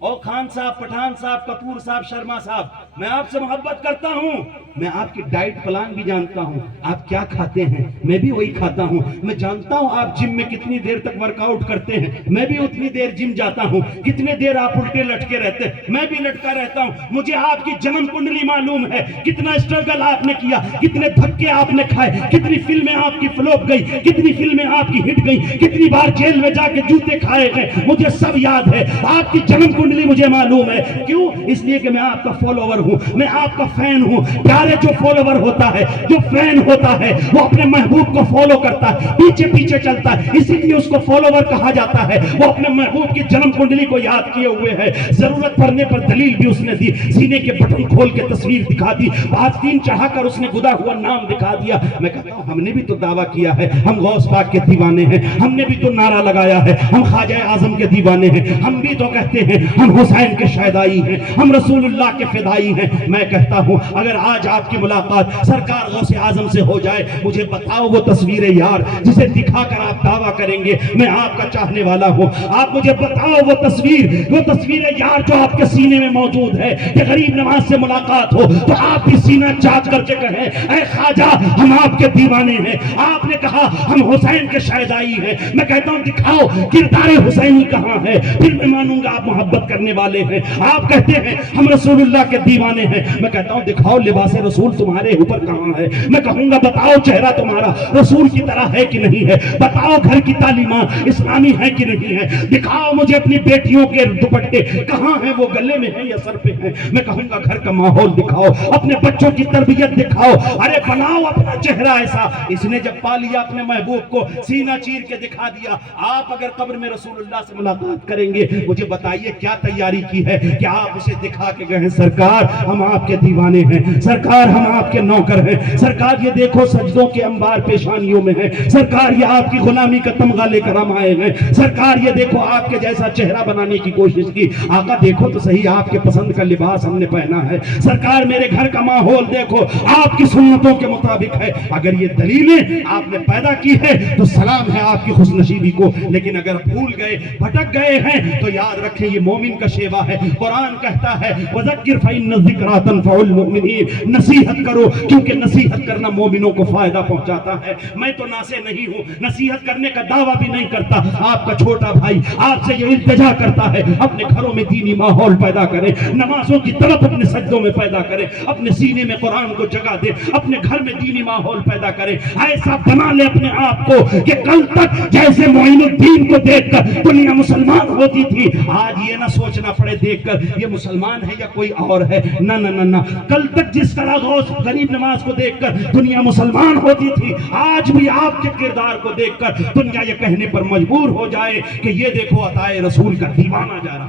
او خان صاحب، پٹھان صاحب، کپور صاحب، شرما صاحب، میں آپ سے محبت کرتا ہوں، میں آپ کی ڈائٹ پلان بھی جانتا ہوں، آپ کیا کھاتے ہیں میں بھی وہی کھاتا ہوں، میں جانتا ہوں آپ جم میں کتنی دیر تک ورک آؤٹ کرتے ہیں، میں بھی اتنی دیر جم جاتا ہوں، کتنے دیر آپ الٹے لٹکے رہتے ہیں میں بھی لٹکا رہتا ہوں. مجھے آپ کی جنم کنڈلی معلوم ہے، کتنا اسٹرگل آپ نے کیا، کتنے دھکے آپ نے کھائے، کتنی فلمیں آپ کی فلوپ گئی، کتنی فلمیں آپ کی ہٹ گئی، کتنی بار جیل میں جا کے جوتے کھائے گئے، مجھے سب یاد ہے. آپ کی جنم کنڈلی مجھے معلوم ہے. کیوں؟ اس لیے کہ میں آپ کا فالوور ہوں، میں آپ کا فین ہوں. پیارے، جو فالوور ہوتا ہے، جو فین ہوتا ہے، وہ اپنے محبوب کو فالو کرتا ہے، پیچھے پیچھے چلتا ہے، اسی لیے اس کو فالوور کہا جاتا ہے. وہ اپنے محبوب کی جنم کنڈلی کو یاد کیے ہوئے ہے، ضرورت پڑنے پر دلیل بھی اس نے دی، سینے کے بٹن کھول کے تصویر دکھا دی، آستین چڑھا کر اس نے گدا ہوا نام دکھا دیا. میں کہتا ہوں ہم نے بھی تو دعویٰ کیا ہے ہم غوث پاک کے دیوانے ہیں، ہم نے بھی تو نعرہ لگایا ہے ہم خواجہ اعظم کے دیوانے ہیں، ہم بھی تو کہتے ہیں ہم حسین کے شہدائی ہیں، ہم رسول اللہ کے فدائی ہیں. میں کہتا ہوں اگر آج آپ کی ملاقات سرکار غوث اعظم سے ہو جائے، مجھے بتاؤ وہ تصویر یار جسے دکھا کر آپ دعویٰ کریں گے میں آپ کا چاہنے والا ہوں، آپ مجھے بتاؤ وہ تصویر یار جو آپ کے سینے میں موجود ہے، کہ غریب نواز سے ملاقات ہو تو آپ بھی سینہ چاک کر کے کہیں اے خواجہ ہم آپ کے دیوانے ہیں. آپ نے کہا ہم حسین کے شہدائی ہیں. میں کہتا ہوں دکھاؤ کردار حسینی کہاں ہے، پھر میں مانوں گا آپ محبت کرنے والے ہیں. آپ کہتے ہیں ہم رسول اللہ کے دیوانے ہیں. میں کہتا ہوں دکھاؤ لباس رسول تمہارے اوپر کہاں ہے. میں کہوں گا بتاؤ چہرہ تمہارا رسول کی طرح ہے کہ نہیں ہے، بتاؤ گھر کی تعلیمات اسلامی ہے کہ نہیں ہے، دکھاؤ مجھے اپنی بیٹیوں کے دوپٹے کہاں ہیں، وہ گلے میں ہیں یا سر پہ ہیں. میں کہوں گا گھر کا ماحول دکھاؤ، اپنے بچوں کی تربیت دکھاؤ، ارے بناؤ اپنا چہرہ ایسا. اس نے جب پا لیا اپنے محبوب کو، سینہ چیر کے دکھا دیا. آپ اگر قبر میں رسول اللہ سے ملاقات کریں گے، مجھے بتائیے کیا تیاری کی ہے کہ آپ اسے دکھا کے گئے سرکار ہم آپ کے دیوانے ہیں، سرکار ہم آپ کے نوکر ہیں، سرکار یہ دیکھو سجدوں کے انبار پیشانیوں میں ہیں، سرکار یہ آپ کی غلامی کا تمغہ لے کر ہم آئے ہیں، سرکار یہ دیکھو آپ کے جیسا چہرہ بنانے کی کوشش کی، آقا دیکھو تو صحیح آپ کے پسند کا لباس ہم نے پہنا ہے، سرکار میرے گھر کا ماحول دیکھو آپ کی سنتوں کے مطابق ہے، اگر یہ دلیلیں آپ نے پیدا کی ہے تو سلام ہے آپ کی خوش نصیبی کو، لیکن اگر بھول گئے بھٹک گئے ہیں تو یاد رکھیں یہ مومن کا شیوا ہے، قرآن کہتا ہے وَذَكِّرْ فَإِنَّ الذِّكْرَىٰ تَنفَعُ الْمُؤْمِنِينَ، نصیحت کرو کیونکہ نصیحت کرنا مومنوں کو فائدہ پہنچاتا ہے۔ میں تو ناصح نہیں ہوں، نصیحت کرنے کا دعویٰ بھی نہیں کرتا، آپ کا چھوٹا بھائی آپ سے یہ التجا کرتا ہے اپنے گھروں میں دینی ماحول پیدا کرے، نمازوں کی طرف اپنے سجدوں میں پیدا کرے، اپنے سینے میں قرآن کو جگہ دے، اپنے گھر میں دینی ماحول پیدا کرے، ایسا بنا لے اپنے آپ کو کہ کل تک جیسے معین الدین کو دیکھ کر دنیا مسلمان ہوتی تھی، آج یہ نہ سوچنا پڑے دیکھ کر یہ مسلمان ہے یا کوئی اور ہے، نہ نہ نہ نہ، کل تک جس طرح غوث غریب نواز کو دیکھ کر دنیا مسلمان ہوتی تھی، آج بھی آپ کے کردار کو دیکھ کر دنیا یہ کہنے پر مجبور ہو جائے کہ یہ دیکھو عطائے رسول کا دیوانہ جا رہا۔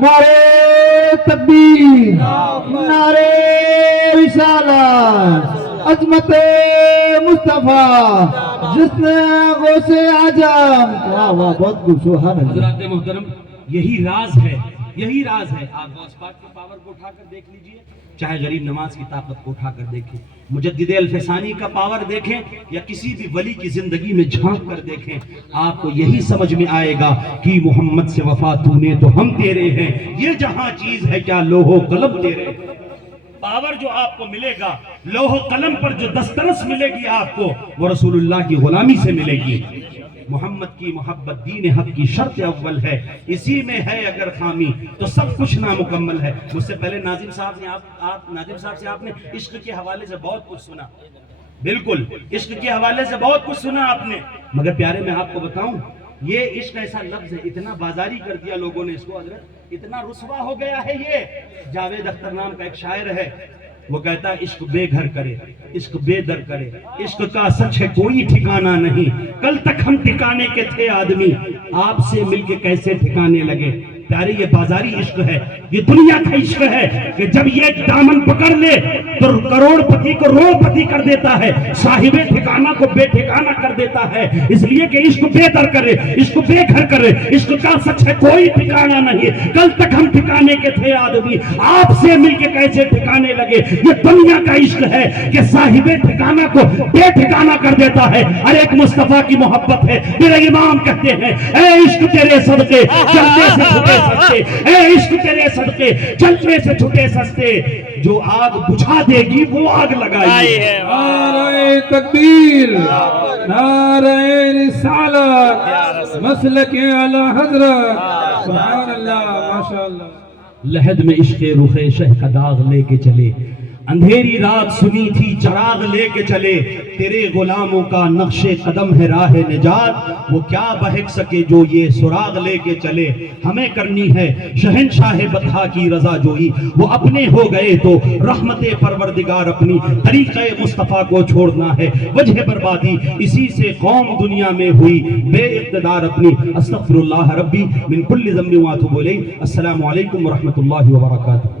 نعرے تکبیر، نعرے رسالت، عظمت مصطفیٰ، جس نے غوث اعظم، واہ واہ بہت خوب، سبحان اللہ۔ حضرات محترم یہی راز ہے، یہی راز ہے، آپ غوث پاک کے پاور کو اٹھا کر دیکھ لیجئے، چاہے غریب نواز کی طاقت کو اٹھا کر دیکھیں، مجدد الفسانی کا پاور دیکھیں یا کسی بھی ولی کی زندگی میں جھانک کر دیکھیں، آپ کو یہی سمجھ میں آئے گا کہ محمد سے وفا تو نے تو ہم تیرے ہیں، یہ جہاں چیز ہے کیا لوح و قلم تیرے ہیں۔ پاور جو آپ کو ملے گا، لوح و قلم پر جو دسترس ملے گی آپ کو، وہ رسول اللہ کی غلامی سے ملے گی۔ محمد کی محبت دین حق کی شرط اول ہے، اسی میں ہے اگر خامی تو سب کچھ نامکمل ہے۔ مجھ سے پہلے ناظم صاحب سے آپ نے عشق کے حوالے سے بہت کچھ سنا، بالکل عشق کے حوالے سے بہت کچھ سنا آپ نے، مگر پیارے میں آپ کو بتاؤں یہ عشق ایسا لفظ ہے، اتنا بازاری کر دیا لوگوں نے اس کو، حضرت اتنا رسوا ہو گیا ہے یہ۔ جاوید اختر نام کا ایک شاعر ہے، وہ کہتا ہے عشق بے گھر کرے، عشق بے در کرے، عشق کا سچ ہے کوئی ٹھکانہ نہیں، کل تک ہم ٹھکانے کے تھے آدمی، آپ سے مل کے کیسے ٹھکانے لگے۔ پیارے یہ بازاری عشق ہے، یہ دنیا کا عشق ہے کہ جب یہ دامن پکڑ لے تو کروڑ پتی کو روڑ پتی کر دیتا ہے، صاحب ٹھکانہ کو بے ٹھکانہ کر دیتا ہے، اس لیے کہ عشق بے در کرے، عشق بے گھر کرے، عشق کا سچ ہے کوئی ٹھکانہ نہیں، کل تک ہم ٹھکانے کے تھے آدمی، آپ سے مل کے کیسے ٹھکانے لگے۔ یہ دنیا کا عشق ہے کہ صاحب ٹھکانہ کو بے ٹھکانہ کر دیتا ہے، اور ایک مصطفیٰ کی محبت ہے۔ میرے امام کہتے ہیں اے عشق تیرے صدقے جلنے سے چھٹے سستے، اے عشق تیرے صدقے جلنے سے چھٹے سستے، جو آگ بجھا دے گی وہ آگ لگائی ہے۔ نعرہ تکبیر، نعرہ رسالت، مسلک اعلی حضرت، سبحان اللہ، ماشاءاللہ۔ لحد میں عشق رخ شہ کا داغ لے کے چلے، اندھیری رات سنی تھی چراغ لے کے چلے، تیرے غلاموں کا نقش قدم ہے راہ نجات، وہ کیا بہک سکے جو یہ سراغ لے کے چلے۔ ہمیں کرنی ہے شہنشاہ بطحا کی رضا جوئی، وہ اپنے ہو گئے تو رحمت پروردگار اپنی، طریقہ مصطفیٰ کو چھوڑنا ہے وجہ بربادی، اسی سے قوم دنیا میں ہوئی بے اقتدار اپنی۔ استغفر اللہ ربی من کل ذنب واتوب الیہ۔ السلام علیکم ورحمۃ اللہ وبرکاتہ۔